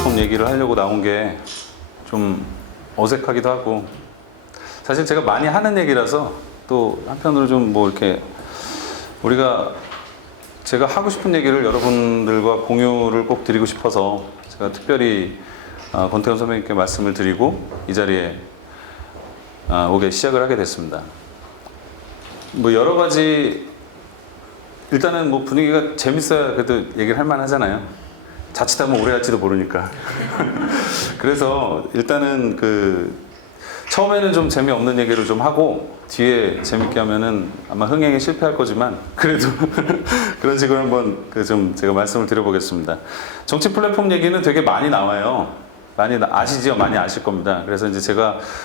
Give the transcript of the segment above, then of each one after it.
플랫폼 얘기를 하려고 나온 게 좀 어색하기도 하고, 사실 제가 많이 하는 얘기라서 또 한편으로 좀 뭐 이렇게 제가 하고 싶은 얘기를 여러분들과 공유를 꼭 드리고 싶어서 제가 특별히 권태현 선배님께 말씀을 드리고 이 자리에 오게 시작을 하게 됐습니다. 뭐 여러 가지, 일단은 뭐 분위기가 재밌어야 그래도 얘기를 할 만하잖아요. 자칫하면 오래 할지도 모르니까. 그래서 일단은 처음에는 좀 재미없는 얘기를 좀 하고 뒤에 재밌게 하면은 아마 흥행에 실패할 거지만 그래도 그런 식으로 한번 제가 말씀을 드려보겠습니다. 정치 플랫폼 얘기는 되게 많이 나와요. 많이 아시죠? 많이 아실 겁니다. 그래서 이제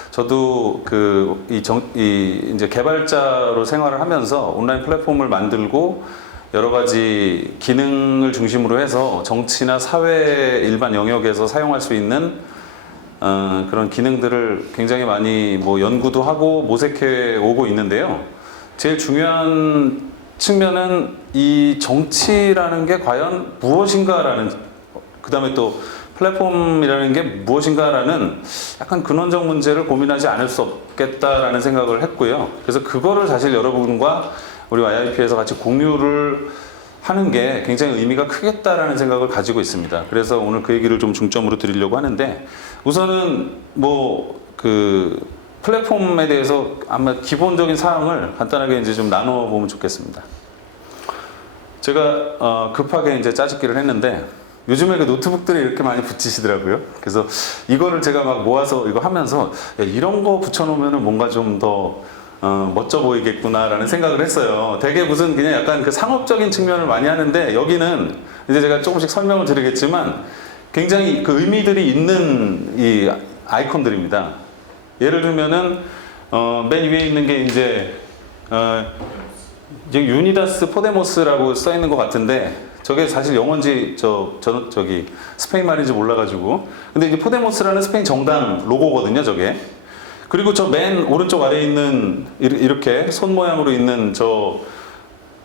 저도 이제 개발자로 생활을 하면서 온라인 플랫폼을 만들고 여러 가지 기능을 중심으로 해서 정치나 사회 일반 영역에서 사용할 수 있는 그런 기능들을 굉장히 많이 뭐 연구도 하고 모색해 오고 있는데요. 제일 중요한 측면은 이 정치라는 게 과연 무엇인가라는, 그 다음에 또 플랫폼이라는 게 무엇인가라는 약간 근원적 문제를 고민하지 않을 수 없겠다라는 생각을 했고요. 그래서 그거를 사실 여러분과 우리 YIP에서 같이 공유를 하는 게 굉장히 의미가 크겠다라는 생각을 가지고 있습니다. 그래서 오늘 그 얘기를 좀 중점으로 드리려고 하는데, 우선은 플랫폼에 대해서 아마 기본적인 사항을 간단하게 이제 좀 나눠보면 좋겠습니다. 제가 급하게 이제 짜집기를 했는데 요즘에 그 노트북들이 이렇게 많이 붙이시더라고요. 그래서 이거를 제가 막 모아서 이거 하면서 이런 거 붙여놓으면 뭔가 좀 더 멋져 보이겠구나라는 생각을 했어요. 되게 무슨 그냥 약간 그 상업적인 측면을 많이 하는데, 여기는 이제 제가 조금씩 설명을 드리겠지만 굉장히 그 의미들이 있는 이 아이콘들입니다. 예를 들면은 맨 위에 있는 게 이제 유니다스 포데모스라고 써 있는 것 같은데, 저게 사실 영어인지 저기 스페인 말인지 몰라가지고, 근데 이제 포데모스라는 스페인 정당 로고거든요, 저게. 그리고 저 맨 오른쪽 아래에 있는 이렇게 손 모양으로 있는 저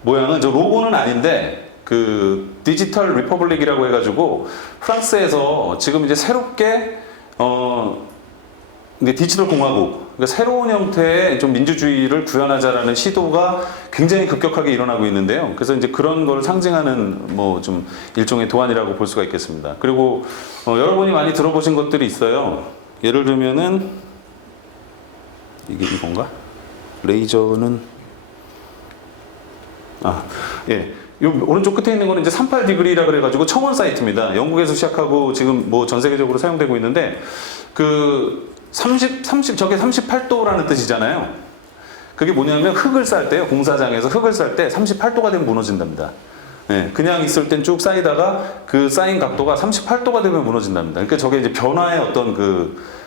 모양은 저 로고는 아닌데 디지털 리퍼블릭이라고 해가지고 프랑스에서 지금 이제 새롭게 이제 디지털 공화국, 그러니까 새로운 형태의 좀 민주주의를 구현하자라는 시도가 굉장히 급격하게 일어나고 있는데요. 그래서 이제 그런 걸 상징하는 뭐 좀 일종의 도안이라고 볼 수가 있겠습니다. 그리고 여러분이 많이 들어보신 것들이 있어요. 예를 들면은 이게 이건가? 레이저는 예. 요 오른쪽 끝에 있는 거는 이제 38디그리라 그래가지고 청원 사이트입니다. 영국에서 시작하고 지금 뭐 전 세계적으로 사용되고 있는데 저게 38도라는 뜻이잖아요. 그게 뭐냐면 흙을 쌀 때요. 공사장에서 흙을 쌀 때 38도가 되면 무너진답니다. 예, 그냥 있을 땐 쭉 쌓이다가 그 쌓인 각도가 38도가 되면 무너진답니다. 그러니까 저게 이제 변화의 어떤 그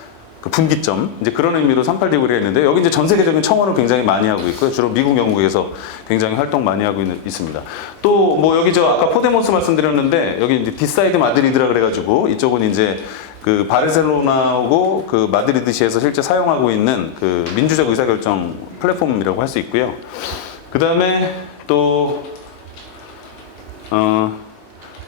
분기점, 이제 그런 의미로 38디그리가 있는데, 여기 이제 전 세계적인 청원을 굉장히 많이 하고 있고요. 주로 미국, 영국에서 굉장히 활동 많이 하고 있습니다. 또 뭐 여기 아까 포데모스 말씀드렸는데, 여기 이제 디사이드 마드리드라 그래가지고 이쪽은 이제 그 바르셀로나하고 그 마드리드시에서 실제 사용하고 있는 그 민주적 의사결정 플랫폼이라고 할 수 있고요. 그 다음에 또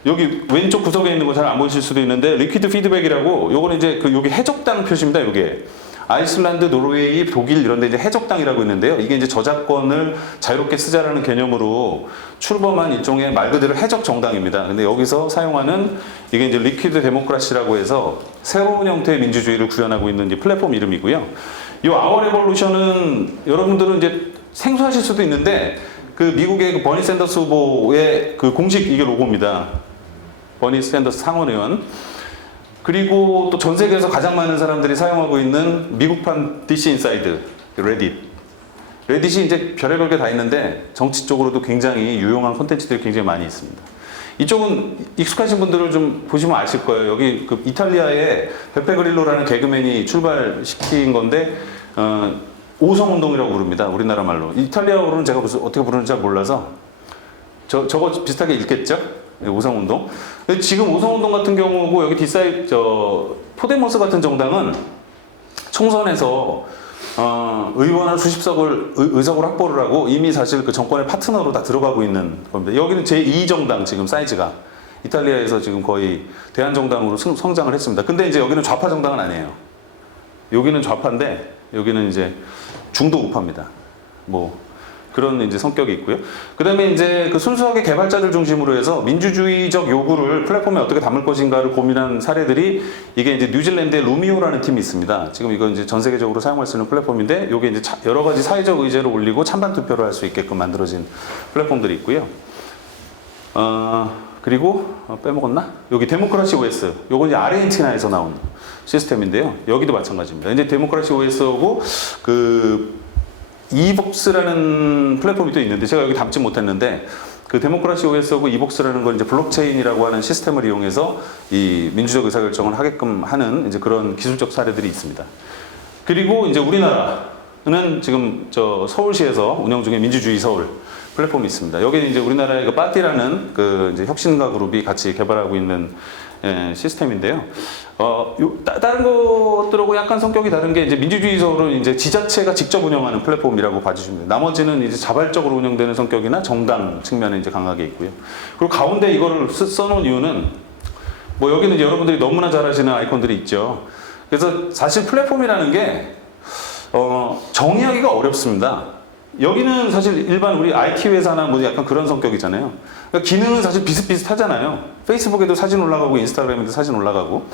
여기 왼쪽 구석에 있는 거 잘 안 보이실 수도 있는데, 리퀴드 피드백이라고, 요거는 이제 여기 해적당 표시입니다. 요게 아이슬란드, 노르웨이, 독일 이런 데 이제 해적당이라고 있는데요. 이게 이제 저작권을 자유롭게 쓰자라는 개념으로 출범한 일종의 말 그대로 해적 정당입니다. 근데 여기서 사용하는 이게 이제 리퀴드 데모크라시라고 해서 새로운 형태의 민주주의를 구현하고 있는 이제 플랫폼 이름이고요. 이 아워 레볼루션은 여러분들은 이제 생소하실 수도 있는데, 미국의 그 버니 샌더스 후보의 그 공식 이게 로고입니다. 버니 샌더스 상원의원. 그리고 또 전 세계에서 가장 많은 사람들이 사용하고 있는 미국판 DC 인사이드, 레딧이 이제 별의별 게 다 있는데 정치 쪽으로도 굉장히 유용한 콘텐츠들이 굉장히 많이 있습니다. 이쪽은 익숙하신 분들을 좀 보시면 아실 거예요. 여기 이탈리아의 베페 그릴로라는 개그맨이 출발시킨 건데, 오성운동이라고 부릅니다. 우리나라 말로. 이탈리아어로는 제가 어떻게 부르는지 잘 몰라서 저거 비슷하게 읽겠죠? 오성운동. 지금 오성운동 같은 경우고, 여기 포데모스 같은 정당은 총선에서 의원 한 수십 석을 의석을 확보를 하고 이미 사실 그 정권의 파트너로 다 들어가고 있는 겁니다. 여기는 제2정당 지금 사이즈가 이탈리아에서 지금 거의 대한정당으로 성장을 했습니다. 근데 이제 여기는 좌파 정당은 아니에요. 여기는 좌파인데 여기는 이제 중도 우파입니다. 뭐 그런 이제 성격이 있고요. 그다음에 이제 그 순수하게 개발자들 중심으로 해서 민주주의적 요구를 플랫폼에 어떻게 담을 것인가를 고민한 사례들이 이게 이제 뉴질랜드의 루미오라는 팀이 있습니다. 지금 이거 이제 전 세계적으로 사용할 수 있는 플랫폼인데 이게 이제 여러 가지 사회적 의제를 올리고 찬반 투표를 할 수 있게끔 만들어진 플랫폼들이 있고요. 그리고 빼먹었나? 여기 데모크라시 OS. 요건 이제 아르헨티나에서 나온 시스템인데요. 여기도 마찬가지입니다. 이제 데모크라시 OS하고 그 이복스라는 플랫폼이 또 있는데 제가 여기 담지 못했는데 그 데모크라시 OS하고 이복스라는 건 이제 블록체인이라고 하는 시스템을 이용해서 이 민주적 의사결정을 하게끔 하는 이제 그런 기술적 사례들이 있습니다. 그리고 이제 우리나라는 지금 저 서울시에서 운영 중에 민주주의 서울 플랫폼이 있습니다. 여기는 이제 우리나라의 그 빠띠라는 그 이제 혁신가 그룹이 같이 개발하고 있는 시스템인데요. 다른 것들하고 약간 성격이 다른 게 이제 민주주의 서울은 이제 지자체가 직접 운영하는 플랫폼이라고 봐주시면 돼요. 나머지는 이제 자발적으로 운영되는 성격이나 정당 측면에 이제 강하게 있고요. 그리고 가운데 이거를 써놓은 이유는 뭐 여기는 이제 여러분들이 너무나 잘 아시는 아이콘들이 있죠. 그래서 사실 플랫폼이라는 게 정의하기가 어렵습니다. 여기는 사실 일반 우리 IT 회사나 뭐 약간 그런 성격이잖아요. 그러니까 기능은 사실 비슷비슷하잖아요. 페이스북에도 사진 올라가고 인스타그램에도 사진 올라가고.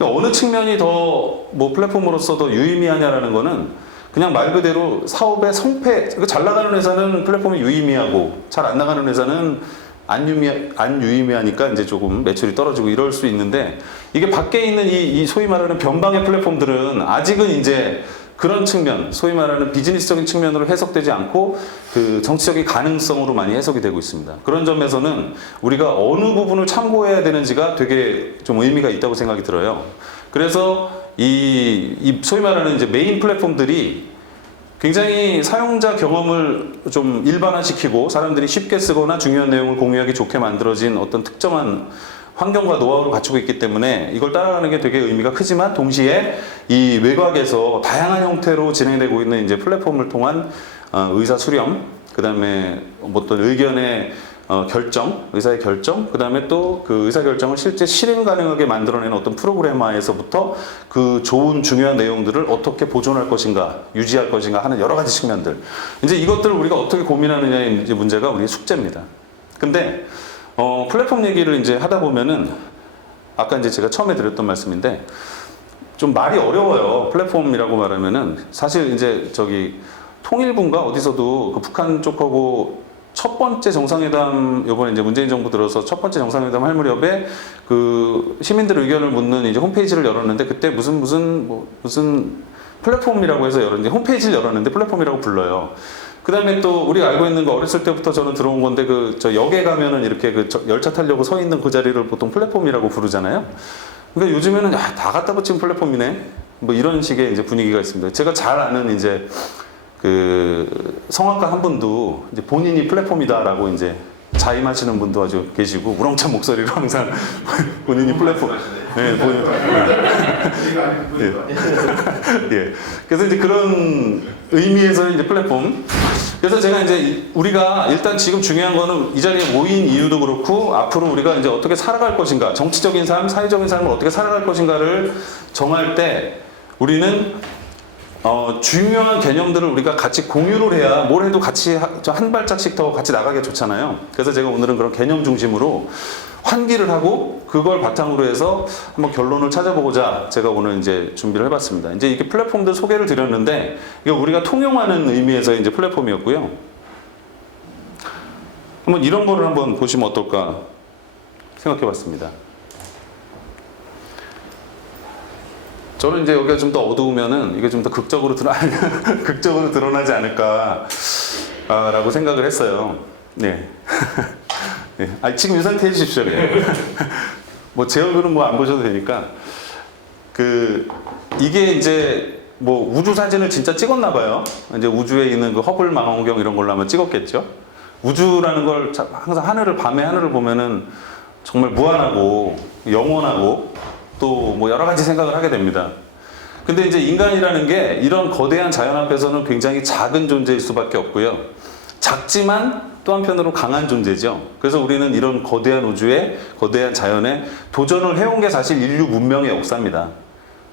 어느 측면이 더 뭐 플랫폼으로서 더 유의미하냐라는 거는 그냥 말 그대로 사업의 성패. 잘 나가는 회사는 플랫폼이 유의미하고 잘 안 나가는 회사는 안 유의미하니까 이제 조금 매출이 떨어지고 이럴 수 있는데 이게 밖에 있는 이 소위 말하는 변방의 플랫폼들은 아직은 이제 그런 측면, 소위 말하는 비즈니스적인 측면으로 해석되지 않고 그 정치적인 가능성으로 많이 해석이 되고 있습니다. 그런 점에서는 우리가 어느 부분을 참고해야 되는지가 되게 좀 의미가 있다고 생각이 들어요. 그래서 이 소위 말하는 이제 메인 플랫폼들이 굉장히 사용자 경험을 좀 일반화시키고 사람들이 쉽게 쓰거나 중요한 내용을 공유하기 좋게 만들어진 어떤 특정한 환경과 노하우를 갖추고 있기 때문에 이걸 따라가는 게 되게 의미가 크지만 동시에 이 외곽에서 다양한 형태로 진행되고 있는 이제 플랫폼을 통한 의사 수렴, 그 다음에 어떤 의견의 결정, 의사의 결정, 그 다음에 또 그 의사 결정을 실제 실행 가능하게 만들어내는 어떤 프로그래머에서부터 그 좋은 중요한 내용들을 어떻게 보존할 것인가, 유지할 것인가 하는 여러 가지 측면들. 이제 이것들을 우리가 어떻게 고민하느냐의 이제 문제가 우리의 숙제입니다. 근데 플랫폼 얘기를 이제 하다 보면은 아까 이제 제가 처음에 드렸던 말씀인데 좀 말이 어려워요. 플랫폼이라고 말하면은 사실 이제 저기 통일부인가 어디서도 그 북한 쪽하고 첫 번째 정상회담 요번에 이제 문재인 정부 들어서 첫 번째 정상회담 할 무렵에 그 시민들 의견을 묻는 이제 홈페이지를 열었는데 그때 무슨 플랫폼이라고 해서 열었는데 홈페이지를 열었는데 플랫폼이라고 불러요. 그 다음에 또 우리가 알고 있는 거 어렸을 때부터 저는 들어온 건데 그 저 역에 가면은 이렇게 그 열차 타려고 서 있는 그 자리를 보통 플랫폼이라고 부르잖아요. 그러니까 요즘에는 야, 다 갖다 붙인 플랫폼이네. 뭐 이런 식의 이제 분위기가 있습니다. 제가 잘 아는 이제 그 성악가 한 분도 이제 본인이 플랫폼이다라고 이제 자임하시는 분도 아주 계시고 우렁찬 목소리로 항상 본인이 플랫폼. 네, 본인. 예. 그래서 이제 그런 의미에서 이제 플랫폼. 그래서 제가 이제 우리가 일단 지금 중요한 거는 이 자리에 모인 이유도 그렇고 앞으로 우리가 이제 어떻게 살아갈 것인가, 정치적인 삶, 사회적인 삶을 어떻게 살아갈 것인가를 정할 때 우리는 중요한 개념들을 우리가 같이 공유를 해야 뭘 해도 같이 한 발짝씩 더 같이 나가게 좋잖아요. 그래서 제가 오늘은 그런 개념 중심으로 환기를 하고 그걸 바탕으로 해서 한번 결론을 찾아보고자 제가 오늘 이제 준비를 해봤습니다. 이제 이게 플랫폼들 소개를 드렸는데 이게 우리가 통용하는 의미에서 이제 플랫폼이었고요. 한번 이런 거를 한번 보시면 어떨까 생각해봤습니다. 저는 이제 여기가 좀 더 어두우면은 이게 좀 더 극적으로 드러나지 않을까라고 생각을 했어요. 네. 네. 지금 이 상태 해주십시오. 뭐 제 얼굴은 뭐 안 보셔도 되니까 이게 이제 뭐 우주 사진을 진짜 찍었나 봐요. 이제 우주에 있는 그 허블 망원경 이런 걸로 한번 찍었겠죠. 우주라는 걸 항상 밤에 하늘을 보면은 정말 무한하고 영원하고 또 뭐 여러 가지 생각을 하게 됩니다. 근데 이제 인간이라는 게 이런 거대한 자연 앞에서는 굉장히 작은 존재일 수밖에 없고요. 작지만 또 한편으로 강한 존재죠. 그래서 우리는 이런 거대한 우주에, 거대한 자연에 도전을 해온 게 사실 인류 문명의 역사입니다.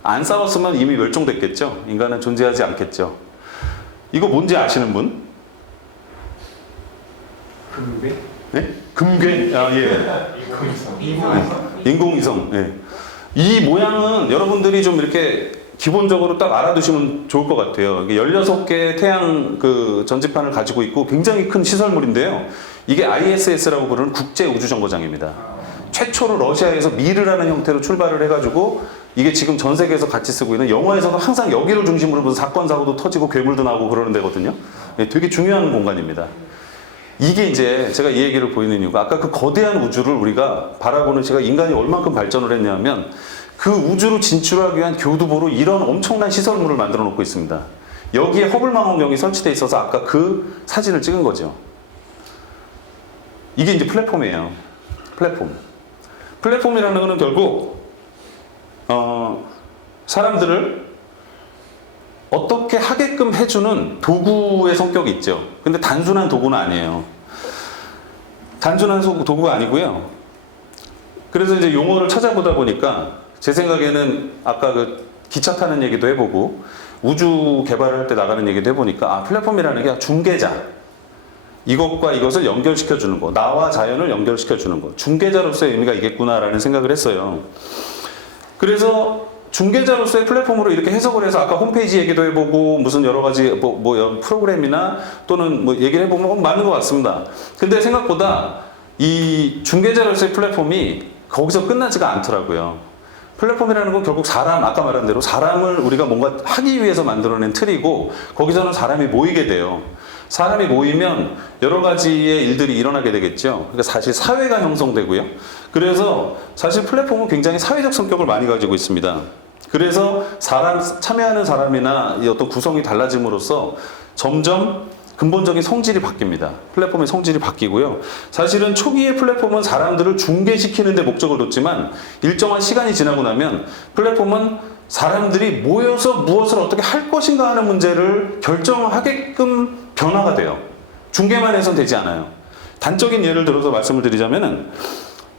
안 싸웠으면 이미 멸종됐겠죠. 인간은 존재하지 않겠죠. 이거 뭔지 아시는 분? 금괴? 네? 금괴? 아, 예. 인공위성. 예. 이 모양은 여러분들이 좀 이렇게 기본적으로 딱 알아두시면 좋을 것 같아요. 이게 16개의 태양 그 전지판을 가지고 있고 굉장히 큰 시설물인데요. 이게 ISS라고 부르는 국제우주정거장입니다. 최초로 러시아에서 미르라는 형태로 출발을 해가지고 이게 지금 전 세계에서 같이 쓰고 있는, 영화에서도 항상 여기를 중심으로 해서 사건, 사고도 터지고 괴물도 나오고 그러는 데거든요. 예, 되게 중요한 공간입니다. 이게 이제 제가 이 얘기를 보이는 이유가 아까 그 거대한 우주를 우리가 바라보는, 제가 인간이 얼만큼 발전을 했냐면 그 우주로 진출하기 위한 교두보로 이런 엄청난 시설물을 만들어 놓고 있습니다. 여기에 허블 망원경이 설치되어 있어서 아까 그 사진을 찍은 거죠. 이게 이제 플랫폼이에요. 플랫폼이라는 거는 결국 사람들을 어떻게 하게끔 해주는 도구의 성격이 있죠. 근데 단순한 도구는 아니에요. 단순한 도구가 아니고요. 그래서 이제 용어를 찾아보다 보니까 제 생각에는 아까 그 기차 타는 얘기도 해보고 우주 개발을 할 때 나가는 얘기도 해보니까 아, 플랫폼이라는 게 중개자. 이것과 이것을 연결시켜주는 거. 나와 자연을 연결시켜주는 거. 중개자로서의 의미가 있겠구나라는 생각을 했어요. 그래서 중개자로서의 플랫폼으로 이렇게 해석을 해서 아까 홈페이지 얘기도 해보고 무슨 여러 가지 프로그램이나 또는 뭐 얘기를 해보면 맞는 것 같습니다. 근데 생각보다 이 중개자로서의 플랫폼이 거기서 끝나지가 않더라고요. 플랫폼이라는 건 결국 사람, 아까 말한 대로 사람을 우리가 뭔가 하기 위해서 만들어낸 틀이고 거기서는 사람이 모이게 돼요. 사람이 모이면 여러 가지의 일들이 일어나게 되겠죠. 그러니까 사실 사회가 형성되고요. 그래서 사실 플랫폼은 굉장히 사회적 성격을 많이 가지고 있습니다. 그래서 참여하는 사람이나 이 어떤 구성이 달라짐으로써 점점 근본적인 성질이 바뀝니다. 플랫폼의 성질이 바뀌고요. 사실은 초기의 플랫폼은 사람들을 중개시키는 데 목적을 뒀지만 일정한 시간이 지나고 나면 플랫폼은 사람들이 모여서 무엇을 어떻게 할 것인가 하는 문제를 결정하게끔 변화가 돼요. 중개만 해서는 되지 않아요. 단적인 예를 들어서 말씀을 드리자면은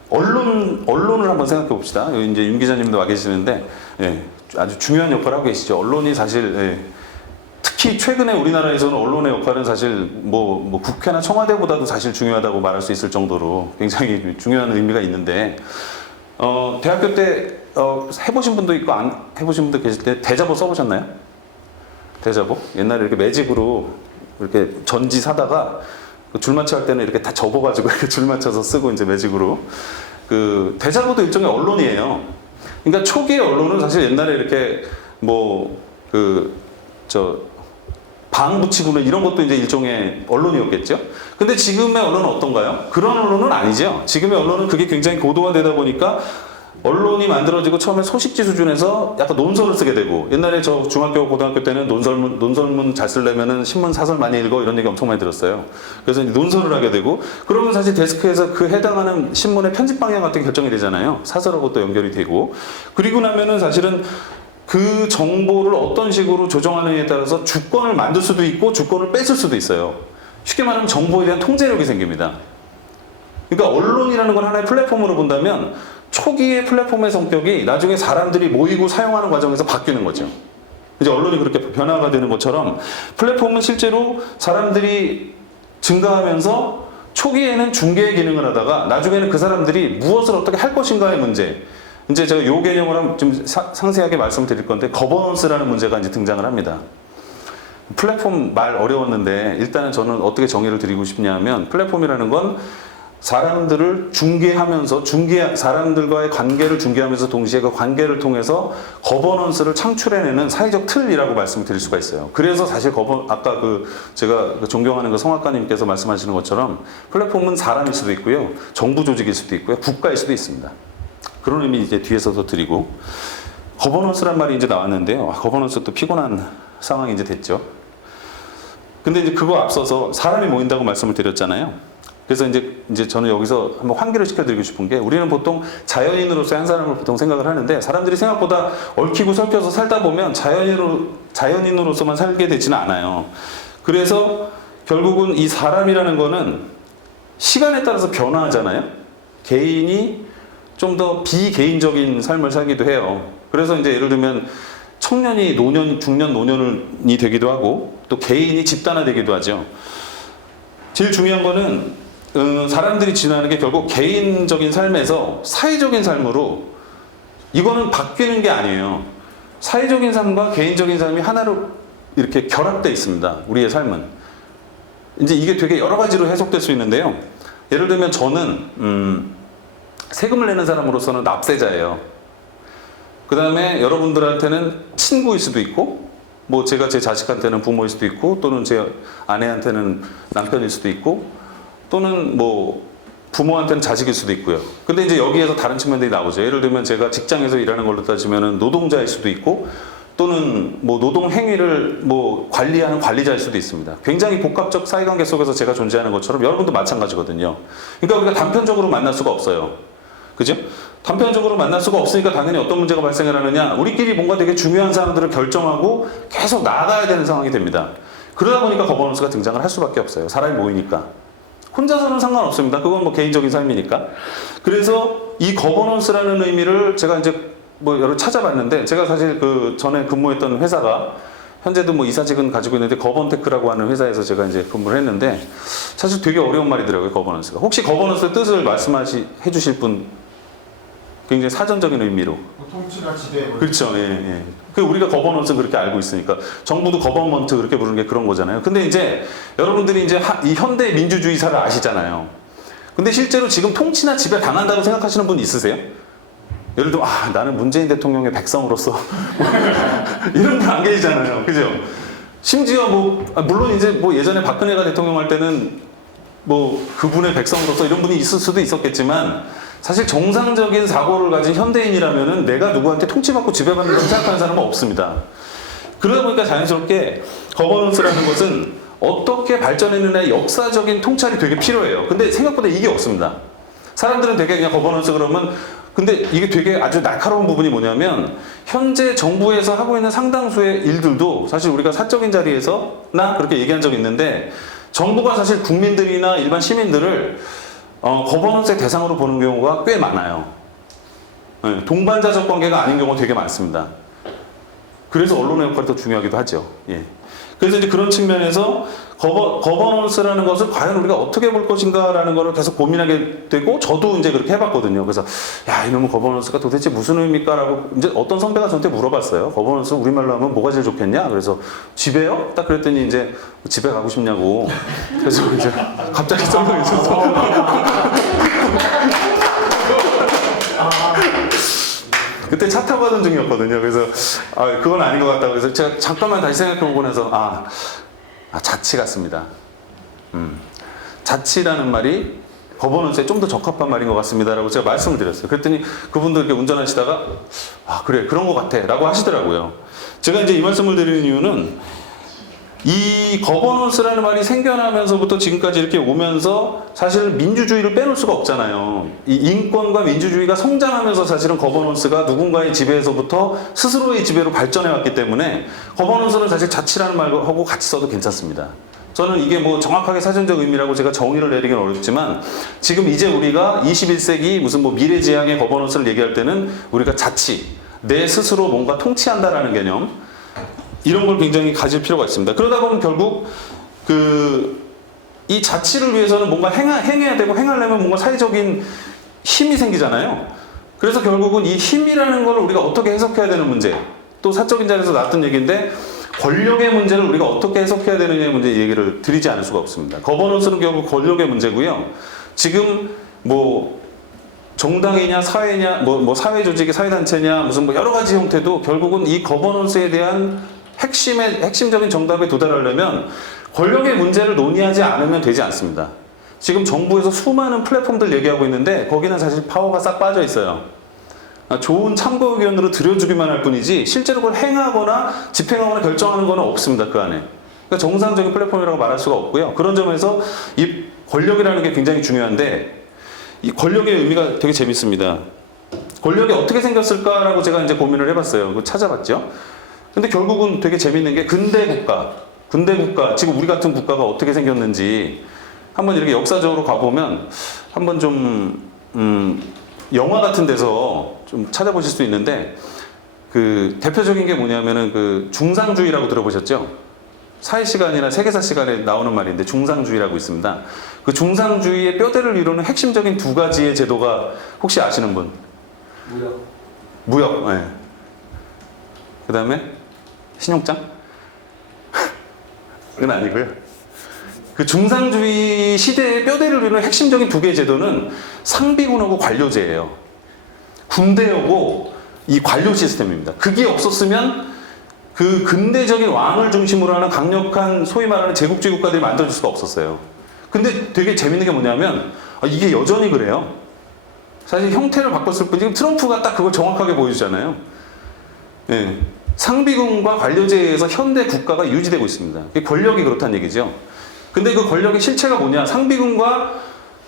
언론을 한번 생각해 봅시다. 여기 이제 윤 기자님도 와 계시는데 예, 아주 중요한 역할을 하고 계시죠. 언론이 사실 예, 특히 최근에 우리나라에서는 언론의 역할은 사실 뭐 국회나 청와대보다도 사실 중요하다고 말할 수 있을 정도로 굉장히 중요한 의미가 있는데 대학교 때 해보신 분도 있고 안 해보신 분도 계실 때 대자보 써보셨나요? 대자보? 옛날에 이렇게 매직으로 이렇게 전지 사다가 줄맞춰 할 때는 이렇게 다 접어가지고 이렇게 줄 맞춰서 쓰고 이제 매직으로 그 대자보도 일종의 언론이에요. 그러니까 초기의 언론은 사실 옛날에 이렇게 방 붙이고 이런 것도 이제 일종의 언론이었겠죠. 근데 지금의 언론은 어떤가요? 그런 언론은 아니죠. 지금의 언론은 그게 굉장히 고도화되다 보니까 언론이 만들어지고 처음에 소식지 수준에서 약간 논설을 쓰게 되고, 옛날에 저 중학교 고등학교 때는 논설문 잘 쓰려면은 신문 사설 많이 읽어 이런 얘기 엄청 많이 들었어요. 그래서 이제 논설을 하게 되고, 그러면 사실 데스크에서 그 해당하는 신문의 편집 방향 같은 게 결정이 되잖아요. 사설하고 또 연결이 되고, 그리고 나면은 사실은 그 정보를 어떤 식으로 조정하느냐에 따라서 주권을 만들 수도 있고 주권을 뺏을 수도 있어요. 쉽게 말하면 정보에 대한 통제력이 생깁니다. 그러니까 언론이라는 건 하나의 플랫폼으로 본다면 초기의 플랫폼의 성격이 나중에 사람들이 모이고 사용하는 과정에서 바뀌는 거죠. 이제 언론이 그렇게 변화가 되는 것처럼 플랫폼은 실제로 사람들이 증가하면서 초기에는 중개의 기능을 하다가 나중에는 그 사람들이 무엇을 어떻게 할 것인가의 문제, 이제 제가 이 개념을 좀 상세하게 말씀드릴 건데, 거버넌스라는 문제가 이제 등장을 합니다. 플랫폼 말 어려웠는데 일단은 저는 어떻게 정의를 드리고 싶냐 하면, 플랫폼이라는 건 사람들을 중개하면서 사람들과의 관계를 중개하면서 동시에 그 관계를 통해서 거버넌스를 창출해내는 사회적 틀이라고 말씀을 드릴 수가 있어요. 그래서 사실 아까 제가 존경하는 그 성악가님께서 말씀하시는 것처럼 플랫폼은 사람일 수도 있고요, 정부 조직일 수도 있고요, 국가일 수도 있습니다. 그런 의미 이제 뒤에서 더 드리고, 거버넌스란 말이 이제 나왔는데요. 거버넌스 또 피곤한 상황이 이제 됐죠. 근데 이제 그거 앞서서 사람이 모인다고 말씀을 드렸잖아요. 그래서 이제 저는 여기서 한번 환기를 시켜드리고 싶은 게, 우리는 보통 자연인으로서 한 사람을 보통 생각을 하는데, 사람들이 생각보다 얽히고 설켜서 살다 보면 자연인으로서만 살게 되지는 않아요. 그래서 결국은 이 사람이라는 거는 시간에 따라서 변화하잖아요. 개인이 좀 더 비개인적인 삶을 살기도 해요. 그래서 이제 예를 들면 청년이 노년, 중년, 노년이 되기도 하고 또 개인이 집단화되기도 하죠. 제일 중요한 거는 사람들이 지나는 게 결국 개인적인 삶에서 사회적인 삶으로 이거는 바뀌는 게 아니에요. 사회적인 삶과 개인적인 삶이 하나로 이렇게 결합되어 있습니다. 우리의 삶은. 이제 이게 되게 여러 가지로 해석될 수 있는데요. 예를 들면 저는 세금을 내는 사람으로서는 납세자예요. 그 다음에 여러분들한테는 친구일 수도 있고 뭐 제가 제 자식한테는 부모일 수도 있고 또는 제 아내한테는 남편일 수도 있고 또는 뭐 부모한테는 자식일 수도 있고요. 근데 이제 여기에서 다른 측면들이 나오죠. 예를 들면 제가 직장에서 일하는 걸로 따지면은 노동자일 수도 있고 또는 뭐 노동 행위를 뭐 관리하는 관리자일 수도 있습니다. 굉장히 복합적 사회관계 속에서 제가 존재하는 것처럼 여러분도 마찬가지거든요. 그러니까 우리가 단편적으로 만날 수가 없어요. 그죠? 단편적으로 만날 수가 없으니까 당연히 어떤 문제가 발생을 하느냐, 우리끼리 뭔가 되게 중요한 사항들을 결정하고 계속 나아가야 되는 상황이 됩니다. 그러다 보니까 거버넌스가 등장을 할 수밖에 없어요. 사람이 모이니까. 혼자서는 상관없습니다. 그건 뭐 개인적인 삶이니까. 그래서 이 거버넌스라는 의미를 제가 이제 뭐 여러 찾아봤는데, 제가 사실 그 전에 근무했던 회사가 현재도 뭐 이사직은 가지고 있는데 거번테크라고 하는 회사에서 제가 이제 근무를 했는데, 사실 되게 어려운 말이더라고요, 거버넌스가. 혹시 거버넌스의 뜻을 해 주실 분? 굉장히 사전적인 의미로. 통치나 지배. 그렇죠. 예, 예. 그 우리가 거버넌스는 그렇게 알고 있으니까 정부도 거버먼트 그렇게 부르는 게 그런 거잖아요. 근데 이제 여러분들이 이제 이 현대 민주주의사를 아시잖아요. 근데 실제로 지금 통치나 지배 당한다고 생각하시는 분 있으세요? 예를 들면 나는 문재인 대통령의 백성으로서 이런 분 안 계시잖아요. 그죠? 심지어 뭐 물론 이제 뭐 예전에 박근혜가 대통령 할 때는 뭐 그분의 백성으로서 이런 분이 있을 수도 있었겠지만, 사실 정상적인 사고를 가진 현대인이라면은 내가 누구한테 통치받고 지배받는다고 생각하는 사람은 없습니다. 그러다 보니까 자연스럽게 거버넌스라는 것은 어떻게 발전했느냐의 역사적인 통찰이 되게 필요해요. 근데 생각보다 이게 없습니다. 사람들은 되게 그냥 거버넌스 그러면, 근데 이게 되게 아주 날카로운 부분이 뭐냐면, 현재 정부에서 하고 있는 상당수의 일들도 사실 우리가 사적인 자리에서나 그렇게 얘기한 적이 있는데, 정부가 사실 국민들이나 일반 시민들을 거버넌스의 대상으로 보는 경우가 꽤 많아요. 네, 동반자적 관계가 아닌 경우가 되게 많습니다. 그래서 언론의 역할이 더 중요하기도 하죠. 예. 그래서 이제 그런 측면에서 거버넌스라는 것을 과연 우리가 어떻게 볼 것인가라는 거를 계속 고민하게 되고, 저도 이제 그렇게 해봤거든요. 그래서 이놈의 거버넌스가 도대체 무슨 의미일까라고 이제 어떤 선배가 저한테 물어봤어요. 거버넌스 우리말로 하면 뭐가 제일 좋겠냐? 그래서 집에요? 딱 그랬더니 이제 집에 가고 싶냐고. 그래서 이제 갑자기 썰렁해져서. 그때 차 타고 가던 중이었거든요. 그래서 그건 아닌 것 같다고. 그래서 제가 잠깐만 다시 생각해보고 나서 자치 같습니다. 자치라는 말이 거버넌스에 좀 더 적합한 말인 것 같습니다라고 제가 말씀을 드렸어요. 그랬더니 그분도 이렇게 운전하시다가 그래 그런 것 같아 라고 하시더라고요. 제가 이제 이 말씀을 드리는 이유는, 이 거버넌스라는 말이 생겨나면서부터 지금까지 이렇게 오면서 사실은 민주주의를 빼놓을 수가 없잖아요. 이 인권과 민주주의가 성장하면서 사실은 거버넌스가 누군가의 지배에서부터 스스로의 지배로 발전해 왔기 때문에 거버넌스는 사실 자치라는 말하고 같이 써도 괜찮습니다. 저는 이게 뭐 정확하게 사전적 의미라고 제가 정의를 내리기는 어렵지만, 지금 이제 우리가 21세기 무슨 뭐 미래지향의 거버넌스를 얘기할 때는 우리가 자치, 내 스스로 뭔가 통치한다라는 개념, 이런 걸 굉장히 가질 필요가 있습니다. 그러다 보면 결국 이 자치를 위해서는 뭔가 행해야 되고, 행하려면 뭔가 사회적인 힘이 생기잖아요. 그래서 결국은 이 힘이라는 걸 우리가 어떻게 해석해야 되는 문제, 또 사적인 자리에서 나왔던 얘기인데, 권력의 문제를 우리가 어떻게 해석해야 되느냐의 문제 얘기를 드리지 않을 수가 없습니다. 거버넌스는 결국 권력의 문제고요. 지금 뭐 정당이냐 사회냐 뭐 사회 조직의 사회단체냐 무슨 뭐 여러 가지 형태도 결국은 이 거버넌스에 대한 핵심적인 정답에 도달하려면 권력의 문제를 논의하지 않으면 되지 않습니다. 지금 정부에서 수많은 플랫폼들 얘기하고 있는데 거기는 사실 파워가 싹 빠져 있어요. 좋은 참고 의견으로 들여주기만 할 뿐이지 실제로 그걸 행하거나 집행하거나 결정하는 건 없습니다. 그 안에. 그러니까 정상적인 플랫폼이라고 말할 수가 없고요. 그런 점에서 이 권력이라는 게 굉장히 중요한데, 이 권력의 의미가 되게 재밌습니다. 권력이 어떻게 생겼을까라고 제가 이제 고민을 해봤어요. 그거 찾아봤죠. 근데 결국은 되게 재밌는 게 근대 국가, 지금 우리 같은 국가가 어떻게 생겼는지 한번 이렇게 역사적으로 가보면 한번 좀 영화 같은 데서 좀 찾아보실 수 있는데 그 대표적인 게 뭐냐면은 그 중상주의라고 들어보셨죠? 사회시간이나 세계사 시간에 나오는 말인데 중상주의라고 있습니다. 그 중상주의의 뼈대를 이루는 핵심적인 두 가지의 제도가 혹시 아시는 분? 무역. 네. 그 다음에 신용장? 그건 아니고요. 그 중상주의 시대의 뼈대를 이루는 핵심적인 두 개의 제도는 상비군하고 관료제예요. 군대하고 이 관료 시스템입니다. 그게 없었으면 그 근대적인 왕을 중심으로 하는 강력한 소위 말하는 제국주의 국가들이 만들어질 수가 없었어요. 근데 되게 재밌는 게 뭐냐면 이게 여전히 그래요. 사실 형태를 바꿨을 뿐 지금 트럼프가 딱 그걸 정확하게 보여주잖아요. 예. 상비군과 관료제에 의해서 현대 국가가 유지되고 있습니다. 권력이 그렇다는 얘기죠. 근데 그 권력의 실체가 뭐냐? 상비군과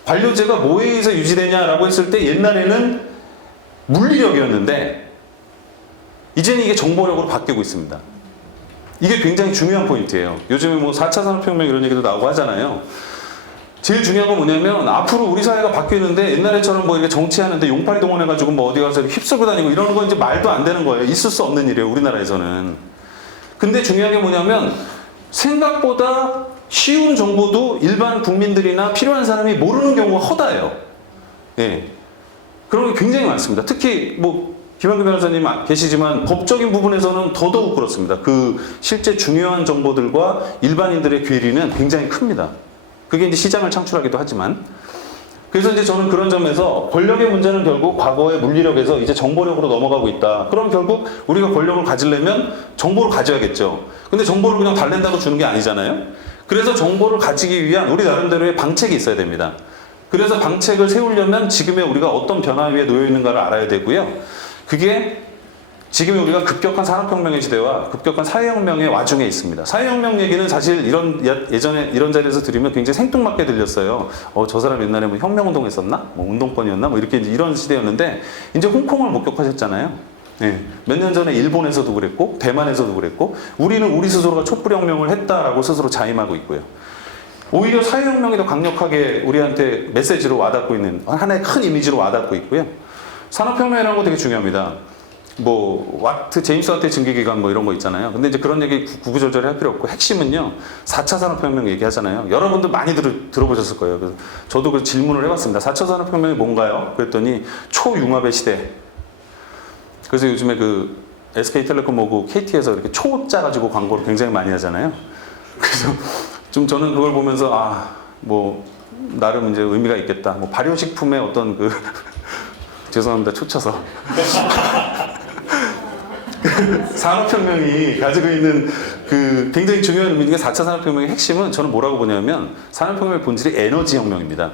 관료제가 뭐에 의해서 유지되냐라고 했을 때 옛날에는 물리력이었는데 이제는 이게 정보력으로 바뀌고 있습니다. 이게 굉장히 중요한 포인트예요. 요즘에 뭐 4차 산업혁명 이런 얘기도 나오고 하잖아요. 제일 중요한 건 뭐냐면 앞으로 우리 사회가 바뀌는데 옛날에처럼 뭐 이렇게 정치하는데 용팔이 동원해가지고 뭐 어디 가서 휩쓸고 다니고 이러는 건 이제 말도 안 되는 거예요. 있을 수 없는 일이에요. 우리나라에서는. 근데 중요한 게 뭐냐면 생각보다 쉬운 정보도 일반 국민들이나 필요한 사람이 모르는 경우가 허다해요. 예. 그런 게 굉장히 많습니다. 특히 뭐 김한규 변호사님 계시지만 법적인 부분에서는 더더욱 그렇습니다. 그 실제 중요한 정보들과 일반인들의 괴리는 굉장히 큽니다. 그게 이제 시장을 창출하기도 하지만. 그래서 이제 저는 그런 점에서 권력의 문제는 결국 과거의 물리력에서 이제 정보력으로 넘어가고 있다. 그럼 결국 우리가 권력을 가지려면 정보를 가져야겠죠. 근데 정보를 그냥 달랜다고 주는 게 아니잖아요. 그래서 정보를 가지기 위한 우리 나름대로의 방책이 있어야 됩니다. 그래서 방책을 세우려면 지금의 우리가 어떤 변화 위에 놓여 있는가를 알아야 되고요. 그게 지금의 우리가 급격한 산업혁명의 시대와 급격한 사회혁명의 와중에 있습니다. 사회혁명 얘기는 사실 예전에 이런 자리에서 들으면 굉장히 생뚱맞게 들렸어요. 저 사람 옛날에 뭐 혁명운동 했었나? 뭐 운동권이었나? 뭐 이렇게 이런 시대였는데 이제 홍콩을 목격하셨잖아요. 네. 몇 년 전에 일본에서도 그랬고 대만에서도 그랬고 우리는 우리 스스로가 촛불혁명을 했다라고 스스로 자임하고 있고요. 오히려 사회혁명이 더 강력하게 우리한테 메시지로 와닿고 있는 하나의 큰 이미지로 와닿고 있고요. 산업혁명이라는 거 되게 중요합니다. 뭐 제임스 와트의 증기기관 뭐 이런 거 있잖아요. 근데 이제 그런 얘기 구구절절히 할 필요 없고 핵심은요. 4차 산업혁명 얘기하잖아요. 여러분들 많이 들어보셨을 거예요. 그래서 저도 그 질문을 해봤습니다. 4차 산업혁명이 뭔가요? 그랬더니 초융합의 시대. 그래서 요즘에 그 SK텔레콤하고 KT에서 이렇게 초자 가지고 광고를 굉장히 많이 하잖아요. 그래서 좀 저는 그걸 보면서 뭐 나름 이제 의미가 있겠다. 뭐 발효식품의 어떤 그 죄송합니다. 초쳐서 산업혁명이 가지고 있는 그 굉장히 중요한 의미인 게 4차 산업혁명의 핵심은 저는 뭐라고 보냐면 산업혁명의 본질이 에너지혁명입니다.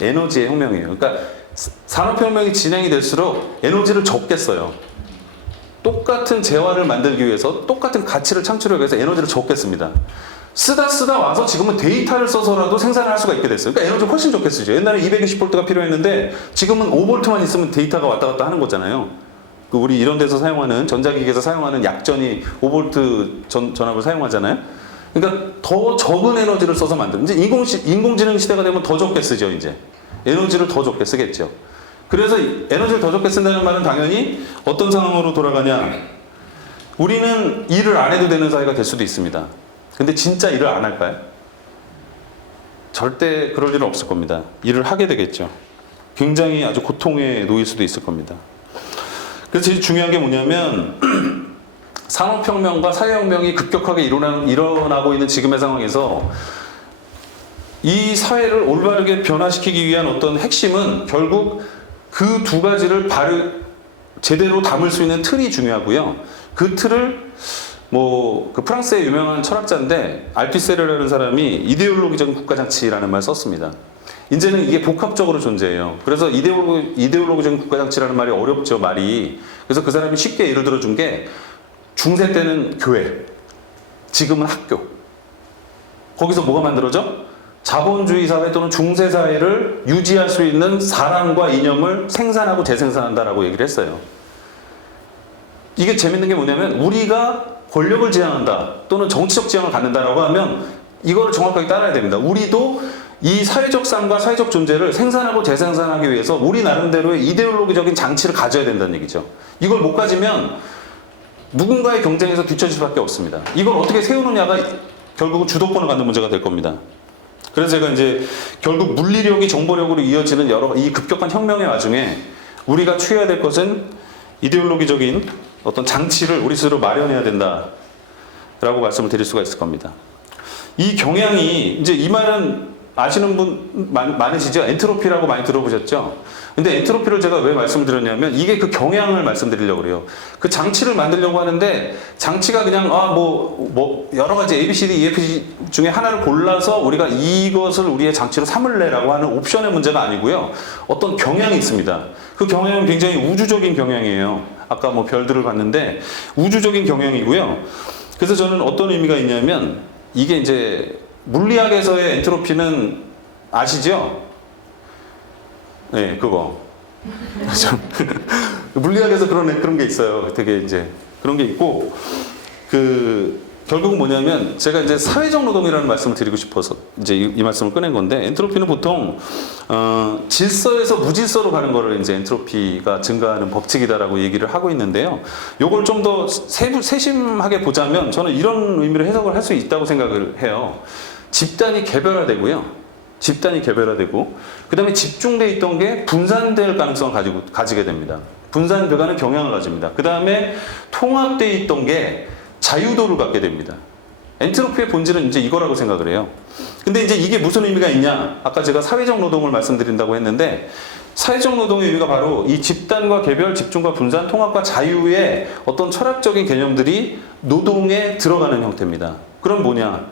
에너지의 혁명이에요. 그러니까 산업혁명이 진행이 될수록 에너지를 적게 써요. 똑같은 재화를 만들기 위해서 똑같은 가치를 창출하기 위해서 에너지를 적게 씁니다. 쓰다 와서 지금은 데이터를 써서라도 생산을 할 수가 있게 됐어요. 그러니까 에너지 훨씬 좋게 쓰죠. 옛날에 220V가 필요했는데 지금은 5V만 있으면 데이터가 왔다 갔다 하는 거잖아요. 우리 이런 데서 사용하는 전자기기에서 사용하는 약전이 5V 전압을 사용하잖아요. 그러니까 더 적은 에너지를 써서 만드는 이제 인공지능 시대가 되면 더 적게 쓰죠. 이제 에너지를 더 적게 쓰겠죠. 그래서 에너지를 더 적게 쓴다는 말은 당연히 어떤 상황으로 돌아가냐. 우리는 일을 안 해도 되는 사회가 될 수도 있습니다. 근데 진짜 일을 안 할까요? 절대 그럴 일은 없을 겁니다. 일을 하게 되겠죠. 굉장히 아주 고통에 놓일 수도 있을 겁니다. 그래서 제일 중요한 게 뭐냐면 산업혁명과 사회혁명이 급격하게 일어나고 있는 지금의 상황에서 이 사회를 올바르게 변화시키기 위한 어떤 핵심은 결국 그 두 가지를 제대로 담을 수 있는 틀이 중요하고요. 그 틀을 그 프랑스의 유명한 철학자인데 알피세르라는 사람이 이데올로기적인 국가장치라는 말을 썼습니다. 이제는 이게 복합적으로 존재해요. 그래서 이데올로기적인 국가장치라는 말이 어렵죠, 말이. 그래서 그 사람이 쉽게 예를 들어준 게 중세 때는 교회, 지금은 학교. 거기서 뭐가 만들어져? 자본주의 사회 또는 중세 사회를 유지할 수 있는 사람과 이념을 생산하고 재생산한다라고 얘기를 했어요. 이게 재밌는 게 뭐냐면 우리가 권력을 지향한다 또는 정치적 지향을 갖는다라고 하면 이거를 정확하게 따라야 됩니다. 우리도 이 사회적 삶과 사회적 존재를 생산하고 재생산하기 위해서 우리 나름대로의 이데올로기적인 장치를 가져야 된다는 얘기죠. 이걸 못 가지면 누군가의 경쟁에서 뒤처질 수밖에 없습니다. 이걸 어떻게 세우느냐가 결국은 주도권을 갖는 문제가 될 겁니다. 그래서 제가 이제 결국 물리력이 정보력으로 이어지는 이 급격한 혁명의 와중에 우리가 취해야 될 것은 이데올로기적인 어떤 장치를 우리 스스로 마련해야 된다라고 말씀을 드릴 수가 있을 겁니다. 이 경향이 이제 이 말은 아시는 분 많으시죠? 엔트로피라고 많이 들어보셨죠? 근데 엔트로피를 제가 왜 말씀을 드렸냐면 이게 그 경향을 말씀드리려고 그래요. 그 장치를 만들려고 하는데 장치가 그냥 여러 가지 A, B, C, D, E, F, G 중에 하나를 골라서 우리가 이것을 우리의 장치로 삼을래라고 하는 옵션의 문제가 아니고요. 어떤 경향이 있습니다. 그 경향은 굉장히 우주적인 경향이에요. 아까 뭐 별들을 봤는데 우주적인 경향이고요. 그래서 저는 어떤 의미가 있냐면 이게 이제 물리학에서의 엔트로피는 아시죠? 네, 그거. 물리학에서 그런 게 있어요. 되게 이제 그런 게 있고, 결국은 뭐냐면, 제가 이제 사회적 노동이라는 말씀을 드리고 싶어서 이제 이 말씀을 꺼낸 건데, 엔트로피는 보통, 질서에서 무질서로 가는 거를 이제 엔트로피가 증가하는 법칙이다라고 얘기를 하고 있는데요. 요걸 좀 더 세심하게 보자면, 저는 이런 의미로 해석을 할 수 있다고 생각을 해요. 집단이 개별화되고요. 그 다음에 집중돼 있던 게 분산될 가능성을 가지게 됩니다. 분산돼가는 경향을 가집니다. 그 다음에 통합돼 있던 게 자유도를 갖게 됩니다. 엔트로피의 본질은 이제 이거라고 생각을 해요. 근데 이제 이게 무슨 의미가 있냐? 아까 제가 사회적 노동을 말씀드린다고 했는데, 사회적 노동의 의미가 바로 이 집단과 개별, 집중과 분산, 통합과 자유의 어떤 철학적인 개념들이 노동에 들어가는 형태입니다. 그럼 뭐냐?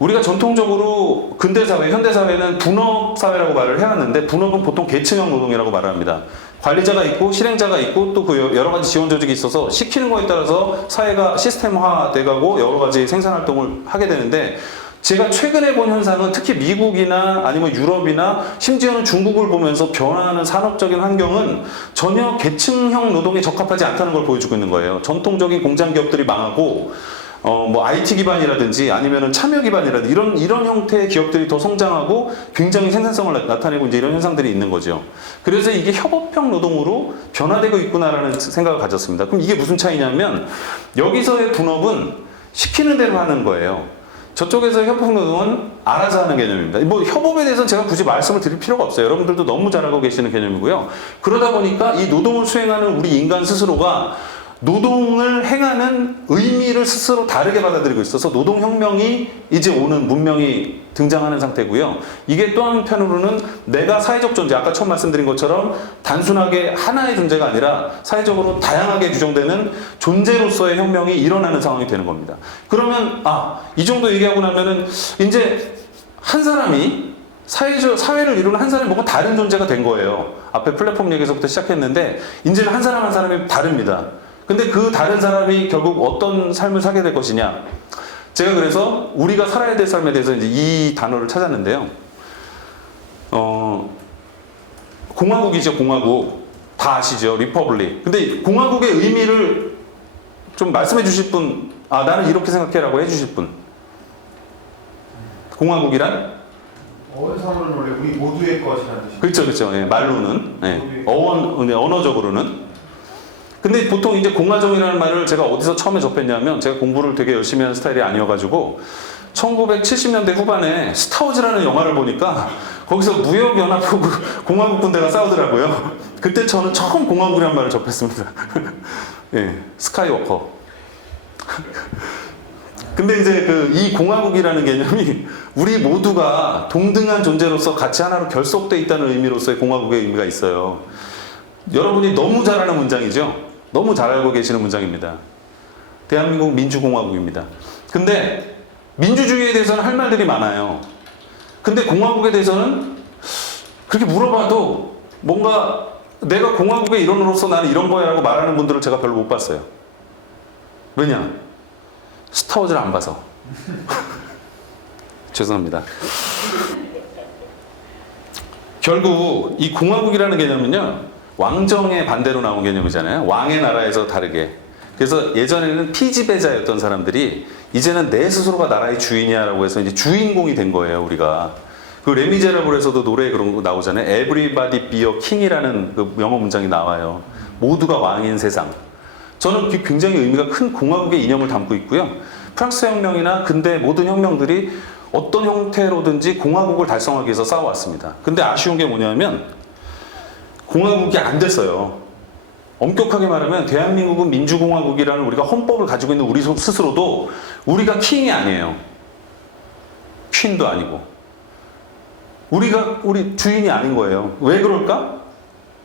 우리가 전통적으로 근대사회, 현대사회는 분업사회라고 말을 해왔는데 분업은 보통 계층형 노동이라고 말을 합니다. 관리자가 있고 실행자가 있고 또 그 여러 가지 지원 조직이 있어서 시키는 거에 따라서 사회가 시스템화돼가고 여러 가지 생산활동을 하게 되는데 제가 최근에 본 현상은 특히 미국이나 아니면 유럽이나 심지어는 중국을 보면서 변화하는 산업적인 환경은 전혀 계층형 노동에 적합하지 않다는 걸 보여주고 있는 거예요. 전통적인 공장 기업들이 망하고 IT 기반이라든지 아니면은 참여 기반이라든지 이런 형태의 기업들이 더 성장하고 굉장히 생산성을 나타내고 이제 이런 현상들이 있는 거죠. 그래서 이게 협업형 노동으로 변화되고 있구나라는 생각을 가졌습니다. 그럼 이게 무슨 차이냐면 여기서의 분업은 시키는 대로 하는 거예요. 저쪽에서의 협업 노동은 알아서 하는 개념입니다. 협업에 대해서는 제가 굳이 말씀을 드릴 필요가 없어요. 여러분들도 너무 잘 알고 계시는 개념이고요. 그러다 보니까 이 노동을 수행하는 우리 인간 스스로가 노동을 행하는 의미를 스스로 다르게 받아들이고 있어서 노동혁명이 이제 오는 문명이 등장하는 상태고요. 이게 또 한편으로는 내가 사회적 존재, 아까 처음 말씀드린 것처럼 단순하게 하나의 존재가 아니라 사회적으로 다양하게 규정되는 존재로서의 혁명이 일어나는 상황이 되는 겁니다. 그러면 이 정도 얘기하고 나면은 이제 한 사람이 사회를 이루는 한 사람이 뭔가 다른 존재가 된 거예요. 앞에 플랫폼 얘기에서부터 시작했는데 이제는 한 사람 한 사람이 다릅니다. 근데 그 다른 사람이 결국 어떤 삶을 살게 될 것이냐. 제가 그래서 우리가 살아야 될 삶에 대해서 이제 이 단어를 찾았는데요. 공화국이죠, 공화국. 다 아시죠? 리퍼블릭. 근데 공화국의 의미를 좀 말씀해 주실 분, 나는 이렇게 생각해라고 해 주실 분. 공화국이란? 어원상은 원래 우리 모두의 것이라는 뜻이죠. 그렇죠. 예, 말로는. 예. 언어적으로는. 근데 보통 이제 공화정이라는 말을 제가 어디서 처음에 접했냐면 제가 공부를 되게 열심히 하는 스타일이 아니어가지고 1970년대 후반에 스타워즈라는 영화를 보니까 거기서 무역연합하고 공화국 군대가 싸우더라고요. 그때 저는 처음 공화국이라는 말을 접했습니다. 예, 스카이워커. 근데 이제 이 공화국이라는 개념이 우리 모두가 동등한 존재로서 같이 하나로 결속돼 있다는 의미로서의 공화국의 의미가 있어요. 여러분이 너무 잘 아는 문장이죠. 너무 잘 알고 계시는 문장입니다. 대한민국 민주공화국입니다. 근데 민주주의에 대해서는 할 말들이 많아요. 근데 공화국에 대해서는 그렇게 물어봐도 뭔가 내가 공화국의 일원으로서 나는 이런 거야 라고 말하는 분들을 제가 별로 못 봤어요. 왜냐? 스타워즈를 안 봐서. 죄송합니다. 결국 이 공화국이라는 개념은요, 왕정의 반대로 나온 개념이잖아요. 왕의 나라에서 다르게. 그래서 예전에는 피지배자였던 사람들이 이제는 내 스스로가 나라의 주인이야라고 해서 이제 주인공이 된 거예요, 우리가. 그 레미제라블에서도 노래 그런 거 나오잖아요. Everybody be a king이라는 그 영어 문장이 나와요. 모두가 왕인 세상. 저는 그게 굉장히 의미가 큰 공화국의 이념을 담고 있고요. 프랑스 혁명이나 근대 모든 혁명들이 어떤 형태로든지 공화국을 달성하기 위해서 싸워왔습니다. 근데 아쉬운 게 뭐냐면 공화국이 안 됐어요. 엄격하게 말하면 대한민국은 민주공화국이라는 우리가 헌법을 가지고 있는 우리 스스로도 우리가 킹이 아니에요. 퀸도 아니고. 우리 주인이 아닌 거예요. 왜 그럴까?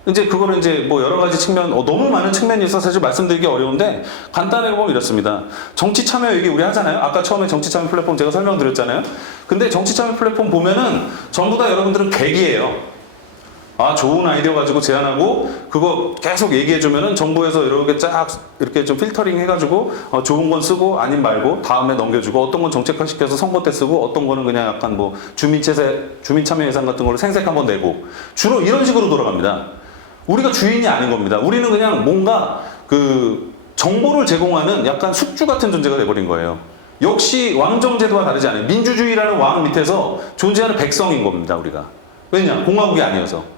이제 그거는 이제 뭐 여러 가지 측면, 너무 많은 측면이 있어서 사실 말씀드리기 어려운데 간단하게 보면 이렇습니다. 정치 참여 얘기 우리 하잖아요. 아까 처음에 정치 참여 플랫폼 제가 설명드렸잖아요. 근데 정치 참여 플랫폼 보면은 전부 다 여러분들은 객이에요. 아, 좋은 아이디어 가지고 제안하고 그거 계속 얘기해주면은 정부에서 이렇게 좀 필터링 해가지고 좋은 건 쓰고 아님 말고 다음에 넘겨주고 어떤 건 정책화시켜서 선거 때 쓰고 어떤 거는 그냥 약간 뭐 주민 참여 예산 같은 걸로 생색 한번 내고 주로 이런 식으로 돌아갑니다. 우리가 주인이 아닌 겁니다. 우리는 그냥 뭔가 그 정보를 제공하는 약간 숙주 같은 존재가 돼버린 거예요. 역시 왕정제도와 다르지 않아요. 민주주의라는 왕 밑에서 존재하는 백성인 겁니다, 우리가. 왜냐? 공화국이 아니어서.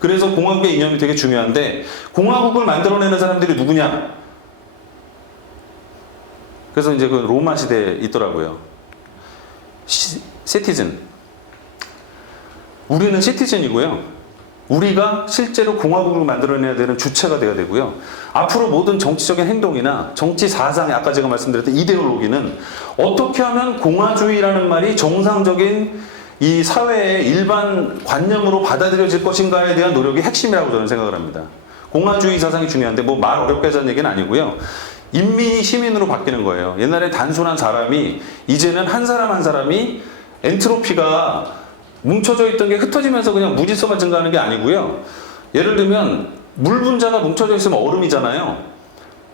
그래서 공화국의 이념이 되게 중요한데 공화국을 만들어내는 사람들이 누구냐? 그래서 이제 그 로마 시대에 있더라고요. 시티즌. 우리는 시티즌이고요. 우리가 실제로 공화국을 만들어내야 되는 주체가 돼야 되고요. 앞으로 모든 정치적인 행동이나 정치 사상에 아까 제가 말씀드렸던 이데올로기는 어떻게 하면 공화주의라는 말이 정상적인 이 사회의 일반 관념으로 받아들여질 것인가에 대한 노력이 핵심이라고 저는 생각을 합니다. 공화주의 사상이 중요한데 뭐 말 어렵게 하자는 얘기는 아니고요. 인민이 시민으로 바뀌는 거예요. 옛날에 단순한 사람이 이제는 한 사람 한 사람이 엔트로피가 뭉쳐져 있던 게 흩어지면서 그냥 무질서가 증가하는 게 아니고요. 예를 들면 물 분자가 뭉쳐져 있으면 얼음이잖아요.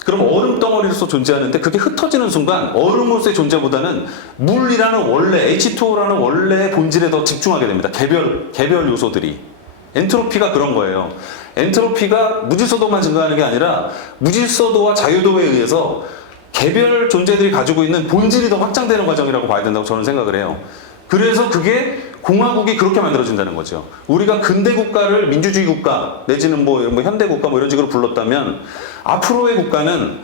그럼 얼음 덩어리로서 존재하는데 그게 흩어지는 순간 얼음으로서의 존재보다는 물이라는 원래 H2O라는 원래의 본질에 더 집중하게 됩니다. 개별 요소들이. 엔트로피가 그런 거예요. 엔트로피가 무질서도만 증가하는 게 아니라 무질서도와 자유도에 의해서 개별 존재들이 가지고 있는 본질이 더 확장되는 과정이라고 봐야 된다고 저는 생각을 해요. 그래서 그게 공화국이 그렇게 만들어진다는 거죠. 우리가 근대 국가를 민주주의 국가 내지는 뭐 현대 국가 뭐 이런 식으로 불렀다면 앞으로의 국가는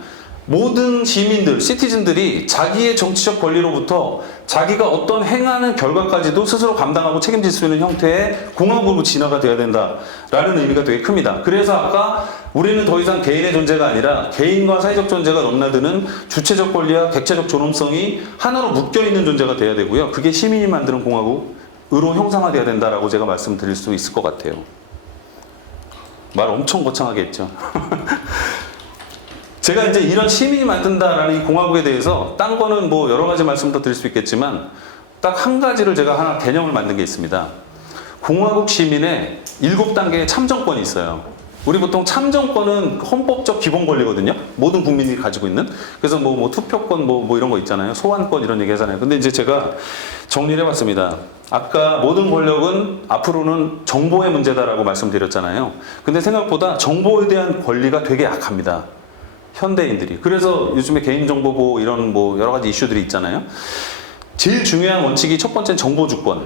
모든 시민들, 시티즌들이 자기의 정치적 권리로부터 자기가 어떤 행하는 결과까지도 스스로 감당하고 책임질 수 있는 형태의 공화국으로 진화가 돼야 된다라는 의미가 되게 큽니다. 그래서 아까 우리는 더 이상 개인의 존재가 아니라 개인과 사회적 존재가 넘나드는 주체적 권리와 객체적 존엄성이 하나로 묶여있는 존재가 돼야 되고요. 그게 시민이 만드는 공화국으로 형상화돼야 된다라고 제가 말씀드릴 수 있을 것 같아요. 말 엄청 거창하게 했죠. 제가 이제 이런 시민이 만든다라는 이 공화국에 대해서 딴 거는 뭐 여러 가지 말씀 더 드릴 수 있겠지만 딱 한 가지를 제가 하나 개념을 만든 게 있습니다. 공화국 시민의 7단계의 참정권이 있어요. 우리 보통 참정권은 헌법적 기본 권리거든요. 모든 국민이 가지고 있는. 그래서 뭐 투표권 뭐 이런 거 있잖아요. 소환권 이런 얘기 하잖아요. 근데 이제 제가 정리를 해봤습니다. 아까 모든 권력은 앞으로는 정보의 문제다라고 말씀드렸잖아요. 근데 생각보다 정보에 대한 권리가 되게 약합니다. 현대인들이. 그래서 요즘에 개인정보보호 이런 뭐 여러 가지 이슈들이 있잖아요. 제일 중요한 원칙이 첫 번째는 정보주권.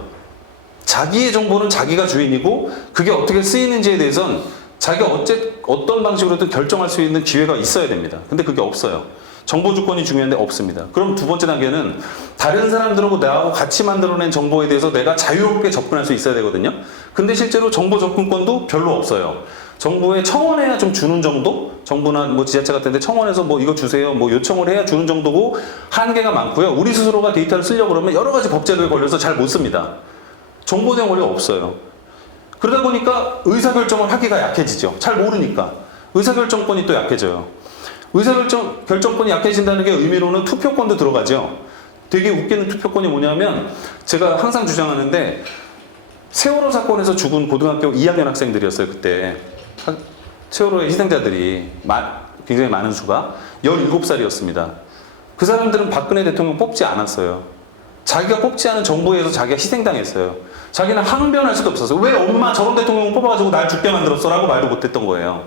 자기의 정보는 자기가 주인이고 그게 어떻게 쓰이는지에 대해서는 자기가 어떤 방식으로든 결정할 수 있는 기회가 있어야 됩니다. 근데 그게 없어요. 정보주권이 중요한데 없습니다. 그럼 두 번째 단계는 다른 사람들하고 나하고 같이 만들어낸 정보에 대해서 내가 자유롭게 접근할 수 있어야 되거든요. 근데 실제로 정보 접근권도 별로 없어요. 정부에 청원해야 좀 주는 정도? 정부나 뭐 지자체 같은 데 청원해서 뭐 이거 주세요. 뭐 요청을 해야 주는 정도고 한계가 많고요. 우리 스스로가 데이터를 쓰려고 그러면 여러 가지 법제도에 걸려서 잘 못 씁니다. 정보에 대한 권리가 없어요. 그러다 보니까 의사결정을 하기가 약해지죠. 잘 모르니까. 의사결정권이 또 약해져요. 의사결정권이 약해진다는 게 의미로는 투표권도 들어가죠. 되게 웃기는 투표권이 뭐냐면 제가 항상 주장하는데 세월호 사건에서 죽은 고등학교 2학년 학생들이었어요. 그때 세월호의 희생자들이 굉장히 많은 수가 17살이었습니다. 그 사람들은 박근혜 대통령 뽑지 않았어요. 자기가 뽑지 않은 정부에 의해서 자기가 희생당했어요. 자기는 항변할 수도 없었어요. 왜 엄마 저런 대통령 뽑아가지고 날 죽게 만들었어? 라고 말도 못했던 거예요.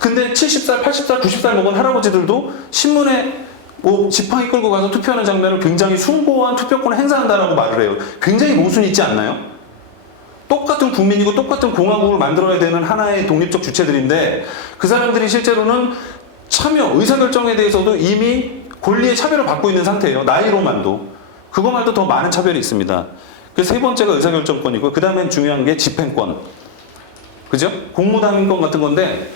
근데 70살, 80살, 90살 먹은 할아버지들도 신문에 뭐 지팡이 끌고 가서 투표하는 장면을 굉장히 숭고한 투표권을 행사한다라고 말을 해요. 굉장히 모순 있지 않나요? 똑같은 국민이고 똑같은 공화국을 만들어야 되는 하나의 독립적 주체들인데 그 사람들이 실제로는 참여, 의사결정에 대해서도 이미 권리의 차별을 받고 있는 상태예요. 나이로만도. 그것만도 더 많은 차별이 있습니다. 그래서 세 번째가 의사결정권이고 그 다음엔 중요한 게 집행권. 그죠? 공무당권 같은 건데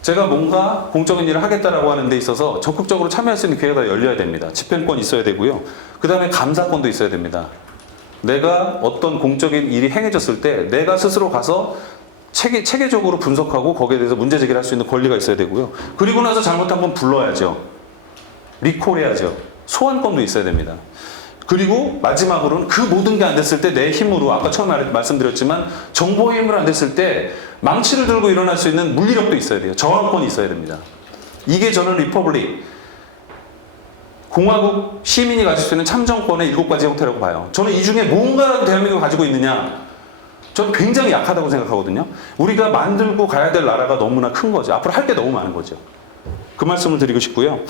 제가 뭔가 공적인 일을 하겠다라고 하는 데 있어서 적극적으로 참여할 수 있는 기회가 열려야 됩니다. 집행권 있어야 되고요. 그 다음에 감사권도 있어야 됩니다. 내가 어떤 공적인 일이 행해졌을 때 내가 스스로 가서 체계적으로 분석하고 거기에 대해서 문제 제기를 할 수 있는 권리가 있어야 되고요. 그리고 나서 잘못한 건 불러야죠. 리콜해야죠. 소환권도 있어야 됩니다. 그리고 마지막으로는 그 모든 게 안 됐을 때 내 힘으로 아까 처음에 말씀드렸지만 정보의 힘으로 안 됐을 때 망치를 들고 일어날 수 있는 물리력도 있어야 돼요. 저항권이 있어야 됩니다. 이게 저는 리퍼블릭 공화국 시민이 가질 수 있는 참정권의 7가지 형태라고 봐요. 저는 이 중에 뭔가라도 대한민국이 가지고 있느냐 저는 굉장히 약하다고 생각하거든요. 우리가 만들고 가야 될 나라가 너무나 큰 거죠. 앞으로 할 게 너무 많은 거죠. 그 말씀을 드리고 싶고요.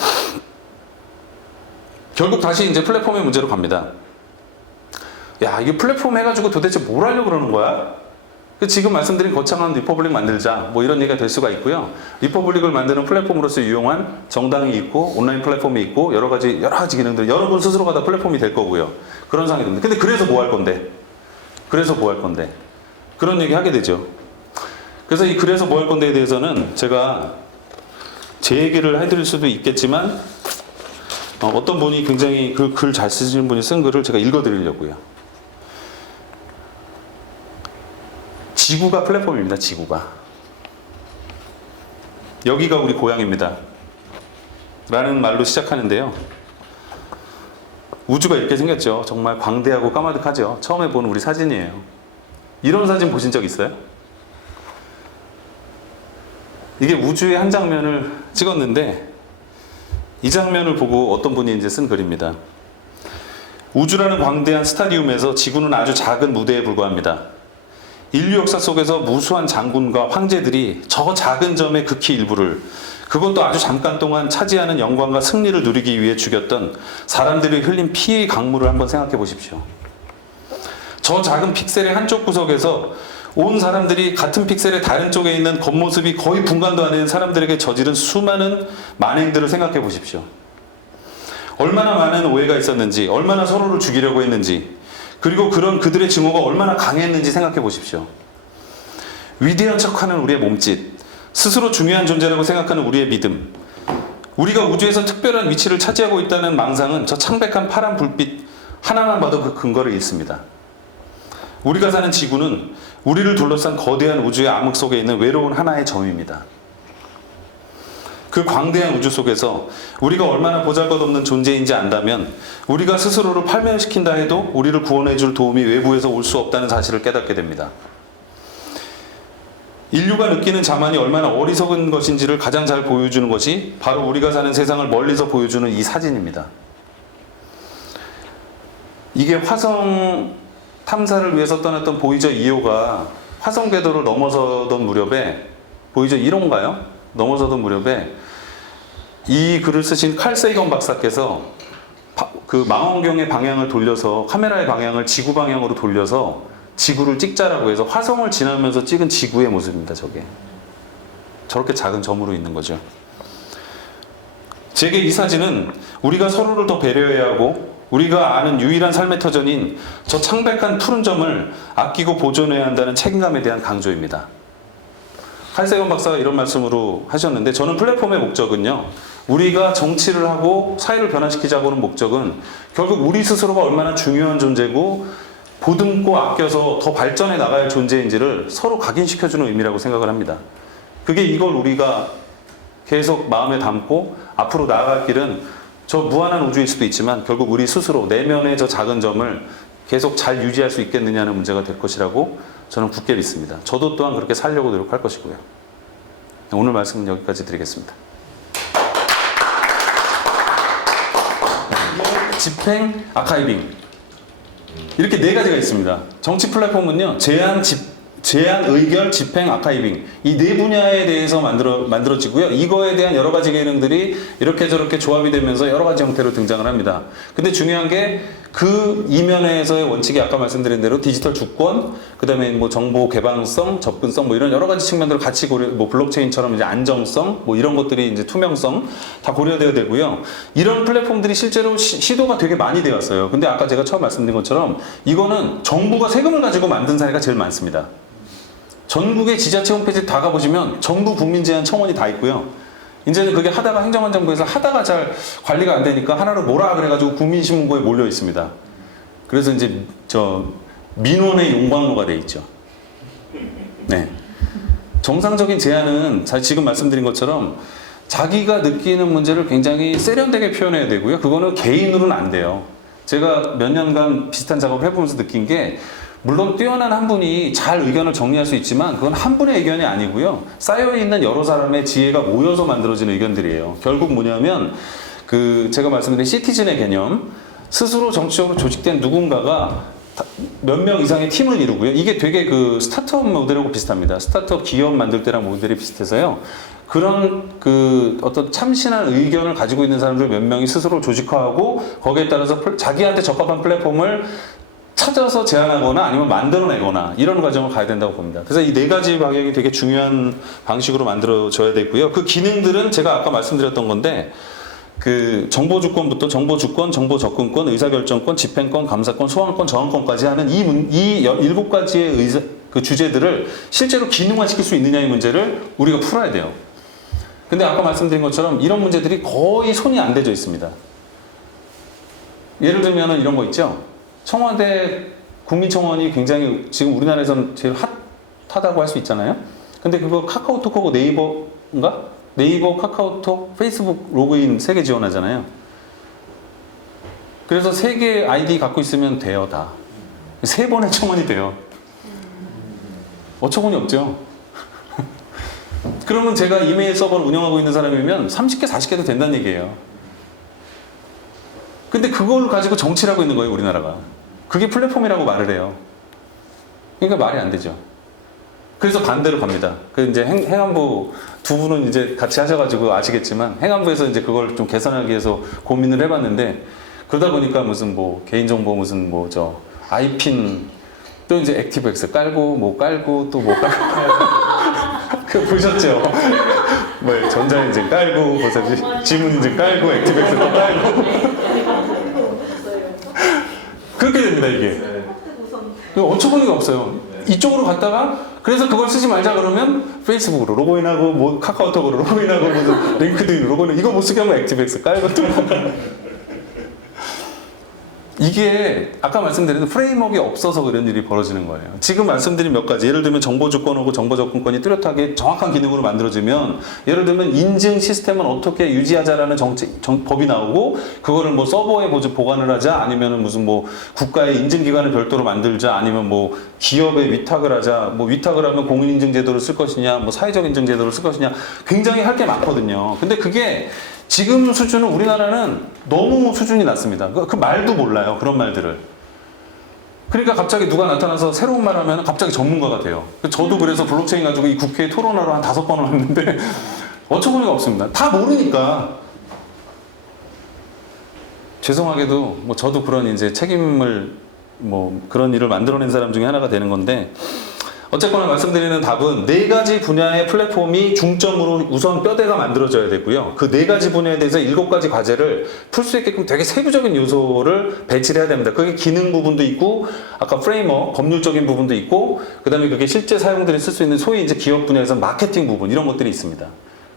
결국 다시 이제 플랫폼의 문제로 갑니다. 야, 이게 플랫폼 해가지고 도대체 뭘 하려고 그러는 거야? 지금 말씀드린 거창한 리퍼블릭 만들자 뭐 이런 얘기가 될 수가 있고요. 리퍼블릭을 만드는 플랫폼으로서 유용한 정당이 있고 온라인 플랫폼이 있고 여러 가지 기능들 여러분 스스로가 다 플랫폼이 될 거고요. 그런 상황이 됩니다. 근데 그래서 뭐 할 건데? 그런 얘기 하게 되죠. 그래서 이 그래서 뭐 할 건데에 대해서는 제가 제 얘기를 해드릴 수도 있겠지만 어떤 분이 굉장히 그 글 잘 쓰시는 분이 쓴 글을 제가 읽어드리려고요. 지구가 플랫폼입니다. 지구가. 여기가 우리 고향입니다. 라는 말로 시작하는데요. 우주가 이렇게 생겼죠. 정말 광대하고 까마득하죠. 처음에 본 우리 사진이에요. 이런 사진 보신 적 있어요? 이게 우주의 한 장면을 찍었는데 이 장면을 보고 어떤 분이 이제 쓴 글입니다. 우주라는 광대한 스타디움에서 지구는 아주 작은 무대에 불과합니다. 인류 역사 속에서 무수한 장군과 황제들이 저 작은 점의 극히 일부를 그것도 아주 잠깐 동안 차지하는 영광과 승리를 누리기 위해 죽였던 사람들이 흘린 피의 강물을 한번 생각해 보십시오. 저 작은 픽셀의 한쪽 구석에서 온 사람들이 같은 픽셀의 다른 쪽에 있는 겉모습이 거의 분간도 안 되는 사람들에게 저지른 수많은 만행들을 생각해 보십시오. 얼마나 많은 오해가 있었는지, 얼마나 서로를 죽이려고 했는지, 그리고 그런 그들의 증오가 얼마나 강했는지 생각해 보십시오. 위대한 척하는 우리의 몸짓, 스스로 중요한 존재라고 생각하는 우리의 믿음, 우리가 우주에서 특별한 위치를 차지하고 있다는 망상은 저 창백한 파란 불빛 하나만 봐도 그 근거를 잃습니다. 우리가 사는 지구는 우리를 둘러싼 거대한 우주의 암흑 속에 있는 외로운 하나의 점입니다. 그 광대한 우주 속에서 우리가 얼마나 보잘것없는 존재인지 안다면 우리가 스스로를 팔멸시킨다 해도 우리를 구원해줄 도움이 외부에서 올 수 없다는 사실을 깨닫게 됩니다. 인류가 느끼는 자만이 얼마나 어리석은 것인지를 가장 잘 보여주는 것이 바로 우리가 사는 세상을 멀리서 보여주는 이 사진입니다. 이게 화성 탐사를 위해서 떠났던 보이저 2호가 화성 궤도를 넘어서던 무렵에 보이저 1호인가요? 넘어서던 무렵에 이 글을 쓰신 칼 세이건 박사께서 그 망원경의 방향을 돌려서 카메라의 방향을 지구 방향으로 돌려서 지구를 찍자라고 해서 화성을 지나면서 찍은 지구의 모습입니다. 저게 저렇게 작은 점으로 있는 거죠. 제게 이 사진은 우리가 서로를 더 배려해야 하고 우리가 아는 유일한 삶의 터전인 저 창백한 푸른 점을 아끼고 보존해야 한다는 책임감에 대한 강조입니다. 칼세건 박사가 이런 말씀으로 하셨는데 저는 플랫폼의 목적은요, 우리가 정치를 하고 사회를 변화시키자고 하는 목적은 결국 우리 스스로가 얼마나 중요한 존재고 보듬고 아껴서 더 발전해 나갈 존재인지를 서로 각인시켜주는 의미라고 생각을 합니다. 그게 이걸 우리가 계속 마음에 담고 앞으로 나아갈 길은 저 무한한 우주일 수도 있지만 결국 우리 스스로 내면의 저 작은 점을 계속 잘 유지할 수 있겠느냐는 문제가 될 것이라고 저는 굳게 믿습니다. 저도 또한 그렇게 살려고 노력할 것이고요. 오늘 말씀은 여기까지 드리겠습니다. 집행, 아카이빙 이렇게 4가지가 있습니다. 정치 플랫폼은요 제한, 제안, 의결, 집행, 아카이빙 이 네 분야에 대해서 만들어지고요. 이거에 대한 여러 가지 기능들이 이렇게 저렇게 조합이 되면서 여러 가지 형태로 등장을 합니다. 근데 중요한 게 그 이면에서의 원칙이 아까 말씀드린 대로 디지털 주권, 그다음에 뭐 정보 개방성, 접근성 뭐 이런 여러 가지 측면들을 같이 고려, 뭐 블록체인처럼 이제 안정성, 뭐 이런 것들이 이제 투명성 다 고려되어야 되고요. 이런 플랫폼들이 실제로 시도가 되게 많이 되었어요. 근데 아까 제가 처음 말씀드린 것처럼 이거는 정부가 세금을 가지고 만든 사례가 제일 많습니다. 전국의 지자체 홈페이지 다 가보시면 전부 국민 제한 청원이 다 있고요. 이제는 그게 하다가 행정안전부에서 하다가 잘 관리가 안 되니까 하나로 몰아 그래가지고 국민신문고에 몰려 있습니다. 그래서 이제 저 민원의 용광로가 돼 있죠. 네. 정상적인 제안은 지금 말씀드린 것처럼 자기가 느끼는 문제를 굉장히 세련되게 표현해야 되고요. 그거는 개인으로는 안 돼요. 제가 몇 년간 비슷한 작업을 해보면서 느낀 게 물론 뛰어난 한 분이 잘 의견을 정리할 수 있지만 그건 한 분의 의견이 아니고요. 쌓여있는 여러 사람의 지혜가 모여서 만들어진 의견들이에요. 결국 뭐냐면 그 제가 말씀드린 시티즌의 개념, 스스로 정치적으로 조직된 누군가가 몇 명 이상의 팀을 이루고요. 이게 되게 그 스타트업 모델하고 비슷합니다. 스타트업 기업 만들 때랑 모델이 비슷해서요. 그런 그 어떤 참신한 의견을 가지고 있는 사람들 몇 명이 스스로 조직화하고 거기에 따라서 자기한테 적합한 플랫폼을 찾아서 제안하거나 아니면 만들어내거나 이런 과정을 가야 된다고 봅니다. 그래서 이 네 가지 방향이 되게 중요한 방식으로 만들어져야 되고요. 그 기능들은 제가 아까 말씀드렸던 건데 그 정보주권부터 정보주권, 정보접근권, 의사결정권, 집행권, 감사권, 소환권, 저항권까지 하는 이 7가지의 그 주제들을 실제로 기능화시킬 수 있느냐의 문제를 우리가 풀어야 돼요. 근데 아까 말씀드린 것처럼 이런 문제들이 거의 손이 안 대져 있습니다. 예를 들면 이런 거 있죠. 청와대 국민청원이 굉장히 지금 우리나라에서는 제일 핫하다고 할 수 있잖아요. 근데 그거 카카오톡하고 네이버인가? 네이버, 카카오톡, 페이스북 로그인 3개 지원하잖아요. 그래서 3개 아이디 갖고 있으면 돼요, 다. 3번의 청원이 돼요. 어처구니 없죠? 그러면 제가 이메일 서버를 운영하고 있는 사람이면 30개, 40개도 된다는 얘기예요. 근데 그걸 가지고 정치를 하고 있는 거예요, 우리나라가. 그게 플랫폼이라고 말을 해요. 그러니까 말이 안 되죠. 그래서 반대로 갑니다. 그 이제 행안부 두 분은 이제 같이 하셔가지고 아시겠지만 행안부에서 이제 그걸 좀 개선하기 위해서 고민을 해봤는데 그러다 보니까 무슨 뭐 개인정보 무슨 뭐 저 아이핀 또 이제 액티브엑스 깔고 뭐 깔고 또 뭐 깔고 그 보셨죠? 뭐 전자인증 깔고 벌써 지문인증 깔고 액티브엑스 또 깔고 그렇게 됩니다 이게. 어처구니가 없어요. 이쪽으로 갔다가 그래서 그걸 쓰지 말자 그러면 페이스북으로 로그인하고 뭐 카카오톡으로 로그인하고 무슨 링크드인 로그인 이거 못 쓰게 하면 액티브엑스 깔고 또 이게 아까 말씀드린 프레임워크가 없어서 그런 일이 벌어지는 거예요. 지금 말씀드린 몇 가지 예를 들면 정보주권하고 정보접근권이 뚜렷하게 정확한 기능으로 만들어지면 예를 들면 인증 시스템은 어떻게 유지하자라는 법이 나오고 그거를 뭐 서버에 보관을 하자 아니면은 무슨 뭐 국가의 인증기관을 별도로 만들자 아니면 뭐 기업에 위탁을 하자 뭐 위탁을 하면 공인인증제도를 쓸 것이냐 뭐 사회적 인증제도를 쓸 것이냐 굉장히 할 게 많거든요. 근데 그게 지금 수준은 우리나라는 너무 수준이 낮습니다. 그 말도 몰라요. 그런 말들을. 그러니까 갑자기 누가 나타나서 새로운 말 하면 갑자기 전문가가 돼요. 저도 그래서 블록체인 가지고 이 국회에 토론하러 한 5번을 왔는데 어처구니가 없습니다. 다 모르니까. 죄송하게도 뭐 저도 그런 이제 책임을 뭐 그런 일을 만들어낸 사람 중에 하나가 되는 건데 어쨌거나 말씀드리는 답은 4가지 분야의 플랫폼이 중점으로 우선 뼈대가 만들어져야 되고요. 그 4가지 분야에 대해서 7가지 과제를 풀 수 있게끔 되게 세부적인 요소를 배치를 해야 됩니다. 그게 기능 부분도 있고, 아까 프레임워크, 법률적인 부분도 있고, 그 다음에 그게 실제 사용들이 쓸 수 있는 소위 이제 기업 분야에서 마케팅 부분, 이런 것들이 있습니다.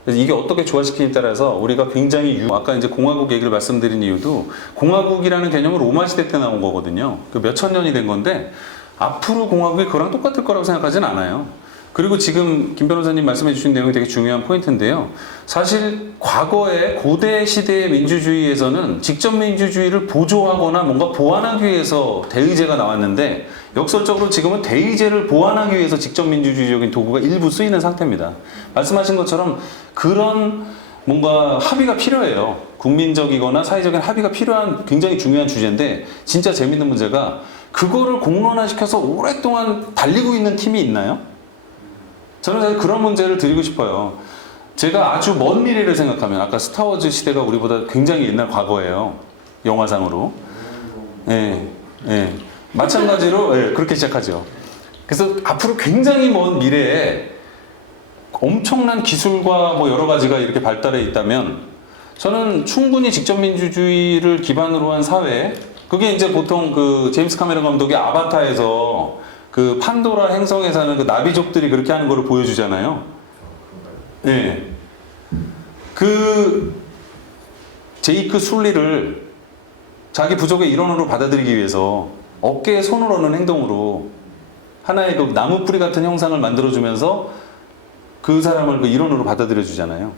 그래서 이게 어떻게 조화시키냐에 따라서 우리가 굉장히 아까 이제 공화국 얘기를 말씀드린 이유도 공화국이라는 개념은 로마 시대 때 나온 거거든요. 그 몇천 년이 된 건데, 앞으로 공화국이 그거랑 똑같을 거라고 생각하지는 않아요. 그리고 지금 김 변호사님 말씀해 주신 내용이 되게 중요한 포인트인데요. 사실 과거의 고대 시대의 민주주의에서는 직접 민주주의를 보조하거나 뭔가 보완하기 위해서 대의제가 나왔는데 역설적으로 지금은 대의제를 보완하기 위해서 직접 민주주의적인 도구가 일부 쓰이는 상태입니다. 말씀하신 것처럼 그런 뭔가 합의가 필요해요. 국민적이거나 사회적인 합의가 필요한 굉장히 중요한 주제인데 진짜 재밌는 문제가 그거를 공론화시켜서 오랫동안 달리고 있는 팀이 있나요? 저는 사실 그런 문제를 드리고 싶어요. 제가 아주 먼 미래를 생각하면 아까 스타워즈 시대가 우리보다 굉장히 옛날 과거예요. 영화상으로. 예, 예. 마찬가지로 예, 그렇게 시작하죠. 그래서 앞으로 굉장히 먼 미래에 엄청난 기술과 뭐 여러 가지가 이렇게 발달해 있다면 저는 충분히 직접민주주의를 기반으로 한 사회, 그게 이제 보통 그 제임스 카메론 감독의 아바타에서 그 판도라 행성에 사는 그 나비족들이 그렇게 하는 거를 보여주잖아요. 예. 그 제이크 술리를 자기 부족의 일원으로 받아들이기 위해서 어깨에 손을 얹는 행동으로 하나의 그 나무 뿌리 같은 형상을 만들어주면서 그 사람을 그 일원으로 받아들여 주잖아요.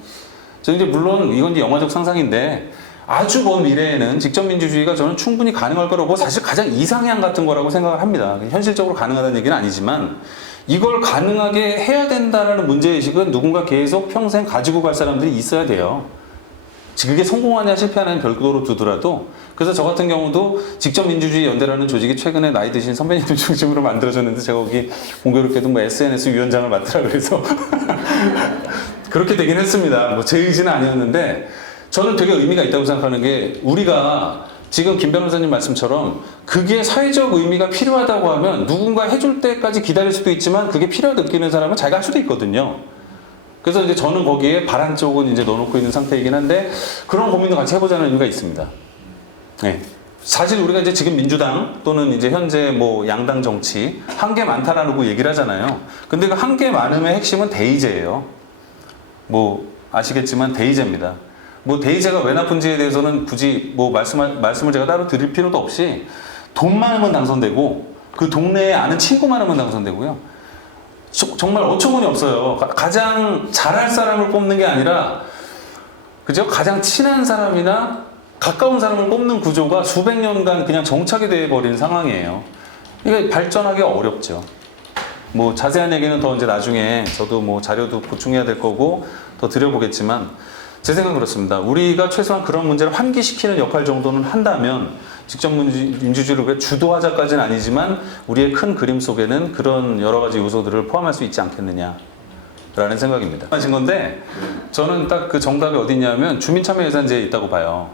저 이제 물론 이건 이제 영화적 상상인데 아주 먼 미래에는 직접민주주의가 저는 충분히 가능할 거라고 사실 가장 이상향 같은 거라고 생각을 합니다. 현실적으로 가능하다는 얘기는 아니지만 이걸 가능하게 해야 된다는 문제의식은 누군가 계속 평생 가지고 갈 사람들이 있어야 돼요. 그게 성공하냐 실패하냐는 별도로 두더라도 그래서 저 같은 경우도 직접민주주의 연대라는 조직이 최근에 나이 드신 선배님들 중심으로 만들어졌는데 제가 거기 공교롭게도 뭐 SNS 위원장을 맡으라 그래서 그렇게 되긴 했습니다. 뭐 제 의지는 아니었는데 저는 되게 의미가 있다고 생각하는 게 우리가 지금 김 변호사님 말씀처럼 그게 사회적 의미가 필요하다고 하면 누군가 해줄 때까지 기다릴 수도 있지만 그게 필요하다 느끼는 사람은 자기가 할 수도 있거든요. 그래서 이제 저는 거기에 바란 쪽은 이제 넣어놓고 있는 상태이긴 한데 그런 고민도 같이 해보자는 이유가 있습니다. 네. 사실 우리가 이제 지금 민주당 또는 이제 현재 뭐 양당 정치 한계 많다라고 얘기를 하잖아요. 근데 그 한계 많음의 핵심은 대의제예요. 뭐 아시겠지만 대의제입니다. 뭐 대의제가 왜 나쁜지에 대해서는 굳이 뭐 말씀을 제가 따로 드릴 필요도 없이 돈 많으면 당선되고 그 동네에 아는 친구 많으면 당선되고요. 정말 어처구니 없어요. 가장 잘할 사람을 뽑는 게 아니라 그죠? 가장 친한 사람이나 가까운 사람을 뽑는 구조가 수백 년간 그냥 정착이 되어버린 상황이에요. 이게 발전하기가 어렵죠. 뭐 자세한 얘기는 더 이제 나중에 저도 뭐 자료도 보충해야 될 거고 더 드려보겠지만 제 생각은 그렇습니다. 우리가 최소한 그런 문제를 환기시키는 역할 정도는 한다면 직접민주주의를 주도하자까지는 아니지만 우리의 큰 그림 속에는 그런 여러 가지 요소들을 포함할 수 있지 않겠느냐라는 생각입니다. 하신 건데 저는 딱 그 정답이 어디 있냐면 주민참여예산제에 있다고 봐요.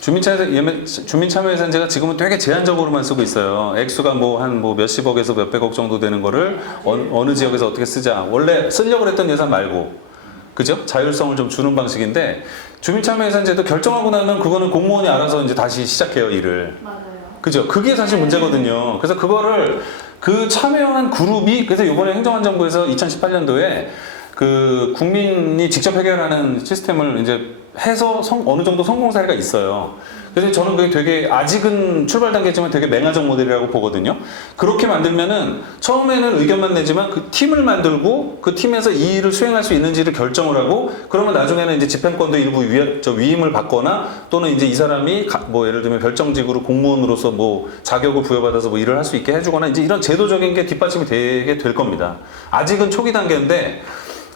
주민참여예산제가 지금은 되게 제한적으로만 쓰고 있어요. 액수가 뭐 한 뭐 몇십억에서 몇백억 정도 되는 거를 어느 지역에서 어떻게 쓰자. 원래 쓰려고 했던 예산 말고 그죠? 자율성을 좀 주는 방식인데 주민참여예산제도 결정하고 나면 그거는 공무원이 알아서 이제 다시 시작해요 일을. 맞아요. 그죠? 그게 사실 문제거든요. 그래서 그거를 그 참여한 그룹이 그래서 이번에 행정안전부에서 2018년도에 그 국민이 직접 해결하는 시스템을 이제 해서 어느 정도 성공 사례가 있어요. 그래서 저는 그게 되게 아직은 출발 단계지만 되게 맹아적 모델이라고 보거든요. 그렇게 만들면은 처음에는 의견만 내지만 그 팀을 만들고 그 팀에서 이 일을 수행할 수 있는지를 결정을 하고 그러면 나중에는 이제 집행권도 일부 위임을 받거나 또는 이제 이 사람이 뭐 예를 들면 별정직으로 공무원으로서 뭐 자격을 부여받아서 뭐 일을 할 수 있게 해주거나 이제 이런 제도적인 게 뒷받침이 되게 될 겁니다. 아직은 초기 단계인데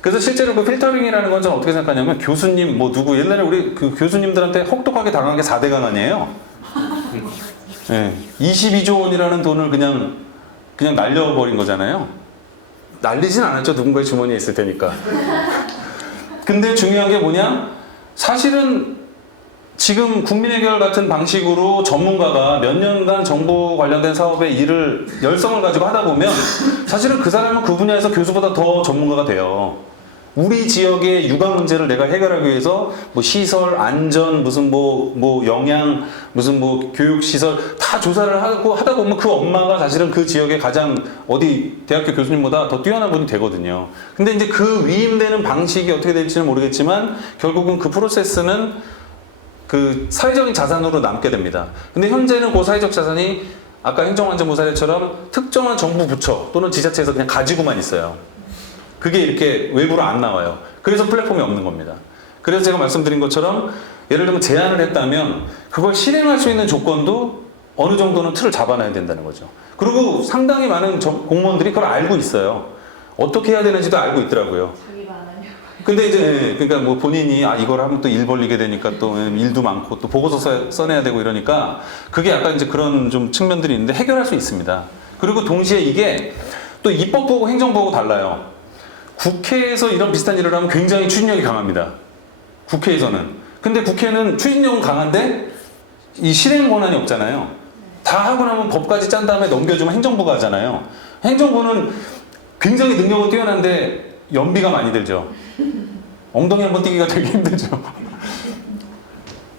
그래서 실제로 그 필터링이라는 건 저는 어떻게 생각하냐면 교수님 뭐 누구 옛날에 우리 그 교수님들한테 혹독하게 당한 게 4대 강아니에요. 네, 22조 원이라는 돈을 그냥 날려버린 거잖아요. 날리진 않았죠. 누군가의 주머니에 있을 테니까. 근데 중요한 게 뭐냐? 사실은 지금 국민해결 같은 방식으로 전문가가 몇 년간 정부 관련된 사업에 일을 열성을 가지고 하다 보면 사실은 그 사람은 그 분야에서 교수보다 더 전문가가 돼요. 우리 지역의 육아 문제를 내가 해결하기 위해서 뭐 시설, 안전, 무슨 뭐 영양, 무슨 뭐 교육 시설 다 조사를 하고 하다 보면 그 엄마가 사실은 그 지역의 가장 어디 대학교 교수님보다 더 뛰어난 분이 되거든요. 근데 이제 그 위임되는 방식이 어떻게 될지는 모르겠지만 결국은 그 프로세스는 그 사회적인 자산으로 남게 됩니다. 근데 현재는 그 사회적 자산이 아까 행정안전부 사례처럼 특정한 정부 부처 또는 지자체에서 그냥 가지고만 있어요. 그게 이렇게 외부로 안 나와요. 그래서 플랫폼이 없는 겁니다. 그래서 제가 말씀드린 것처럼 예를 들면 제안을 했다면 그걸 실행할 수 있는 조건도 어느 정도는 틀을 잡아놔야 된다는 거죠. 그리고 상당히 많은 공무원들이 그걸 알고 있어요. 어떻게 해야 되는지도 알고 있더라고요. 자기가 안 하냐고. 근데 이제 그러니까 뭐 본인이 이걸 하면 또 일 벌리게 되니까 또 일도 많고 또 보고서 써내야 되고 이러니까 그게 약간 이제 그런 좀 측면들이 있는데 해결할 수 있습니다. 그리고 동시에 이게 또 입법부하고 행정부하고 달라요. 국회에서 이런 비슷한 일을 하면 굉장히 추진력이 강합니다. 국회에서는. 근데 국회는 추진력은 강한데 이 실행 권한이 없잖아요. 다 하고 나면 법까지 짠 다음에 넘겨주면 행정부가 하잖아요. 행정부는 굉장히 능력은 뛰어난데 연비가 많이 들죠. 엉덩이 한번 뛰기가 되게 힘들죠.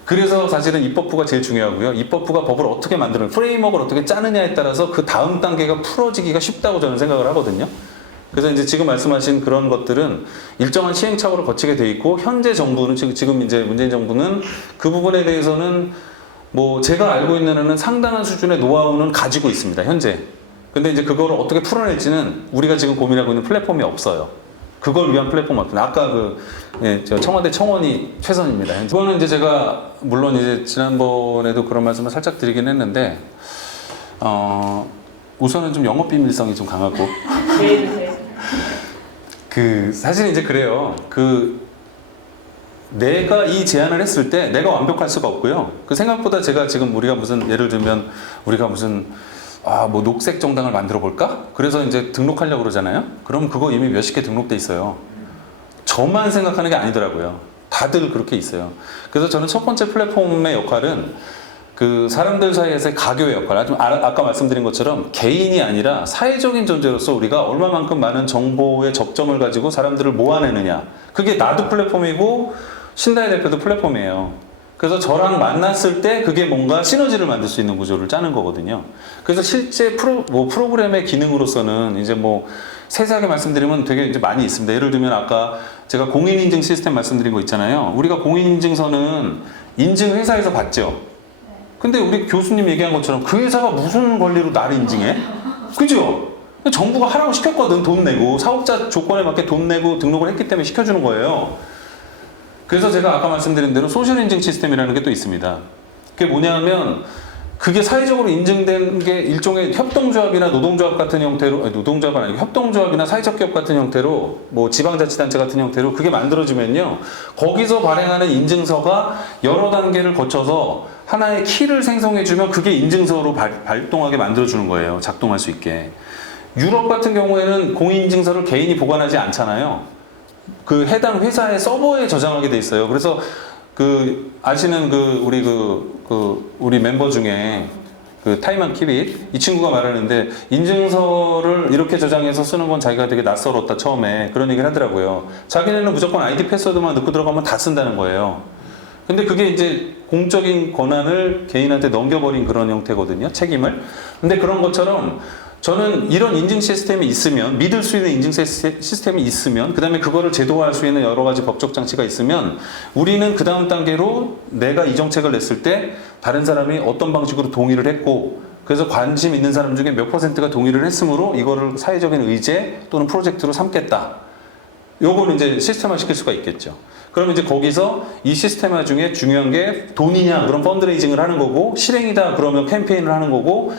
그래서 사실은 입법부가 제일 중요하고요. 입법부가 법을 어떻게 만드는, 프레임워크를 어떻게 짜느냐에 따라서 그 다음 단계가 풀어지기가 쉽다고 저는 생각을 하거든요. 그래서 이제 지금 말씀하신 그런 것들은 일정한 시행착오를 거치게 돼 있고, 현재 정부는, 지금 이제 문재인 정부는 그 부분에 대해서는 뭐 제가 알고 있는 한은 상당한 수준의 노하우는 가지고 있습니다, 현재. 근데 이제 그거를 어떻게 풀어낼지는 우리가 지금 고민하고 있는 플랫폼이 없어요. 그걸 위한 플랫폼 같은 아까 저 청와대 청원이 최선입니다. 이거는 이제 제가 물론 이제 지난번에도 그런 말씀을 살짝 드리긴 했는데 우선은 좀 영업 비밀성이 좀 강하고 사실 이제 그래요. 내가 이 제안을 했을 때 내가 완벽할 수가 없고요. 생각보다 제가 지금 우리가 무슨 예를 들면 우리가 무슨 뭐 녹색 정당을 만들어 볼까? 그래서 이제 등록하려고 그러잖아요. 그럼 그거 이미 몇십 개 등록돼 있어요. 저만 생각하는 게 아니더라고요. 다들 그렇게 있어요. 그래서 저는 첫 번째 플랫폼의 역할은 사람들 사이에서의 가교의 역할, 아까 말씀드린 것처럼 개인이 아니라 사회적인 존재로서 우리가 얼마만큼 많은 정보의 접점을 가지고 사람들을 모아내느냐. 그게 나도 플랫폼이고 신다혜 대표도 플랫폼이에요. 그래서 저랑 만났을 때 그게 뭔가 시너지를 만들 수 있는 구조를 짜는 거거든요. 그래서 실제 프로그램의 기능으로서는 이제 세세하게 말씀드리면 되게 이제 많이 있습니다. 예를 들면 아까 제가 공인인증 시스템 말씀드린 거 있잖아요. 우리가 공인인증서는 인증 회사에서 받죠. 근데 우리 교수님 얘기한 것처럼 그 회사가 무슨 권리로 나를 인증해? 그죠? 정부가 하라고 시켰거든. 돈 내고 사업자 조건에 맞게 돈 내고 등록을 했기 때문에 시켜주는 거예요. 그래서 제가 아까 말씀드린 대로 소셜 인증 시스템이라는 게 또 있습니다. 그게 뭐냐면 그게 사회적으로 인증된 게 일종의 협동조합이나 노동조합 같은 형태로, 노동조합은 아니고 협동조합이나 사회적 기업 같은 형태로, 지방자치단체 같은 형태로 그게 만들어지면요, 거기서 발행하는 인증서가 여러 단계를 거쳐서 하나의 키를 생성해주면 그게 인증서로 발동하게 만들어주는 거예요. 작동할 수 있게. 유럽 같은 경우에는 공인인증서를 개인이 보관하지 않잖아요. 해당 회사의 서버에 저장하게 돼 있어요. 그래서 아시는 우리 멤버 중에 타이만 키빗 이 친구가 말하는데 인증서를 이렇게 저장해서 쓰는 건 자기가 되게 낯설었다 처음에 그런 얘기를 하더라고요. 자기네는 무조건 아이디 패스워드만 넣고 들어가면 다 쓴다는 거예요. 근데 그게 이제 공적인 권한을 개인한테 넘겨버린 그런 형태거든요. 책임을. 근데 그런 것처럼 저는 이런 인증 시스템이 있으면, 믿을 수 있는 인증 시스템이 있으면, 그 다음에 그거를 제도화할 수 있는 여러 가지 법적 장치가 있으면 우리는 그 다음 단계로 내가 이 정책을 냈을 때 다른 사람이 어떤 방식으로 동의를 했고, 그래서 관심 있는 사람 중에 몇 %가 동의를 했으므로 이거를 사회적인 의제 또는 프로젝트로 삼겠다. 요거는 이제 시스템화 시킬 수가 있겠죠. 그럼 이제 거기서 이 시스템화 중에 중요한 게 돈이냐, 그럼 펀드레이징을 하는 거고, 실행이다, 그러면 캠페인을 하는 거고,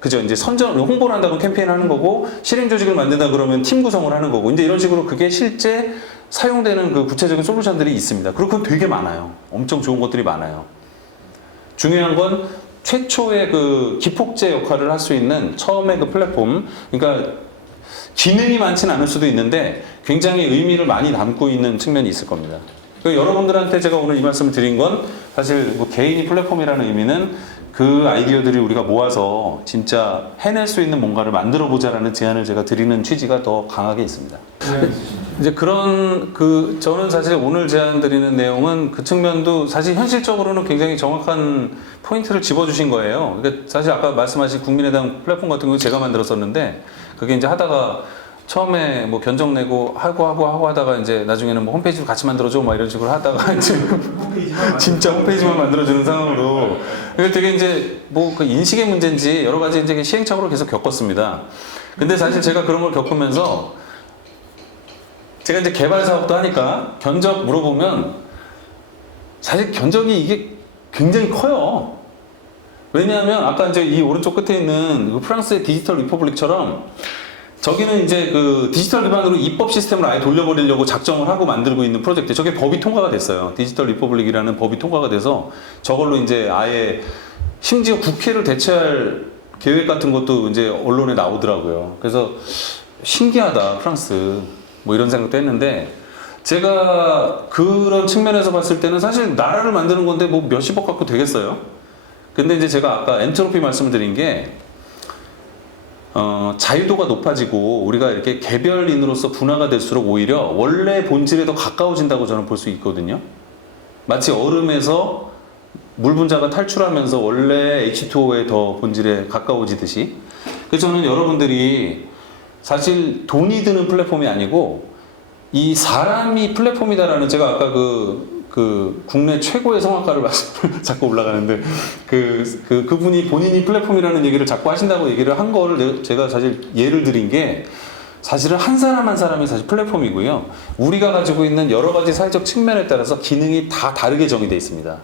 그죠. 이제 홍보를 한다고 캠페인을 하는 거고, 실행 조직을 만든다 그러면 팀 구성을 하는 거고, 이제 이런 식으로 그게 실제 사용되는 구체적인 솔루션들이 있습니다. 그리고 그건 되게 많아요. 엄청 좋은 것들이 많아요. 중요한 건 최초의 기폭제 역할을 할 수 있는 처음에 플랫폼, 그러니까 기능이 많지는 않을 수도 있는데 굉장히 의미를 많이 담고 있는 측면이 있을 겁니다. 여러분들한테 제가 오늘 이 말씀을 드린 건 사실 개인이 플랫폼이라는 의미는 그 아이디어들이 우리가 모아서 진짜 해낼 수 있는 뭔가를 만들어 보자라는 제안을 제가 드리는 취지가 더 강하게 있습니다. 이제 저는 사실 오늘 제안 드리는 내용은 그 측면도 사실 현실적으로는 굉장히 정확한 포인트를 집어주신 거예요. 그러니까 사실 아까 말씀하신 국민의당 플랫폼 같은 경우 제가 만들었었는데 그게 이제 하다가 처음에 견적 내고 하고 하다가 이제 나중에는 홈페이지도 같이 만들어줘 이런 식으로 하다가 이제 진짜 홈페이지만 만들어주는 상황으로 되게 이제 그 인식의 문제인지 여러 가지 이제 시행착오를 계속 겪었습니다. 근데 사실 제가 그런 걸 겪으면서 제가 이제 개발 사업도 하니까 견적 물어보면 사실 견적이 이게 굉장히 커요. 왜냐하면 아까 이제 이 오른쪽 끝에 있는 프랑스의 디지털 리퍼블릭처럼 저기는 이제 그 디지털 기반으로 입법 시스템을 아예 돌려버리려고 작정을 하고 만들고 있는 프로젝트. 저게 법이 통과가 됐어요. 디지털 리퍼블릭이라는 법이 통과가 돼서 저걸로 이제 아예 심지어 국회를 대체할 계획 같은 것도 이제 언론에 나오더라고요. 그래서 신기하다, 프랑스. 뭐 이런 생각도 했는데 제가 그런 측면에서 봤을 때는 사실 나라를 만드는 건데 뭐 몇십억 갖고 되겠어요? 근데 이제 제가 아까 엔트로피 말씀드린 게 자유도가 높아지고 우리가 이렇게 개별인으로서 분화가 될수록 오히려 원래 본질에 더 가까워진다고 저는 볼 수 있거든요. 마치 얼음에서 물 분자가 탈출하면서 원래 H2O의 더 본질에 가까워지듯이. 그래서 저는 여러분들이 사실 돈이 드는 플랫폼이 아니고 이 사람이 플랫폼이다라는, 제가 아까 그 국내 최고의 성악가를 자꾸 올라가는데 그분이 본인이 플랫폼이라는 얘기를 자꾸 하신다고 얘기를 한 거를 제가 사실 예를 드린 게, 사실은 한 사람 한 사람이 사실 플랫폼이고요. 우리가 가지고 있는 여러 가지 사회적 측면에 따라서 기능이 다 다르게 정의되어 있습니다.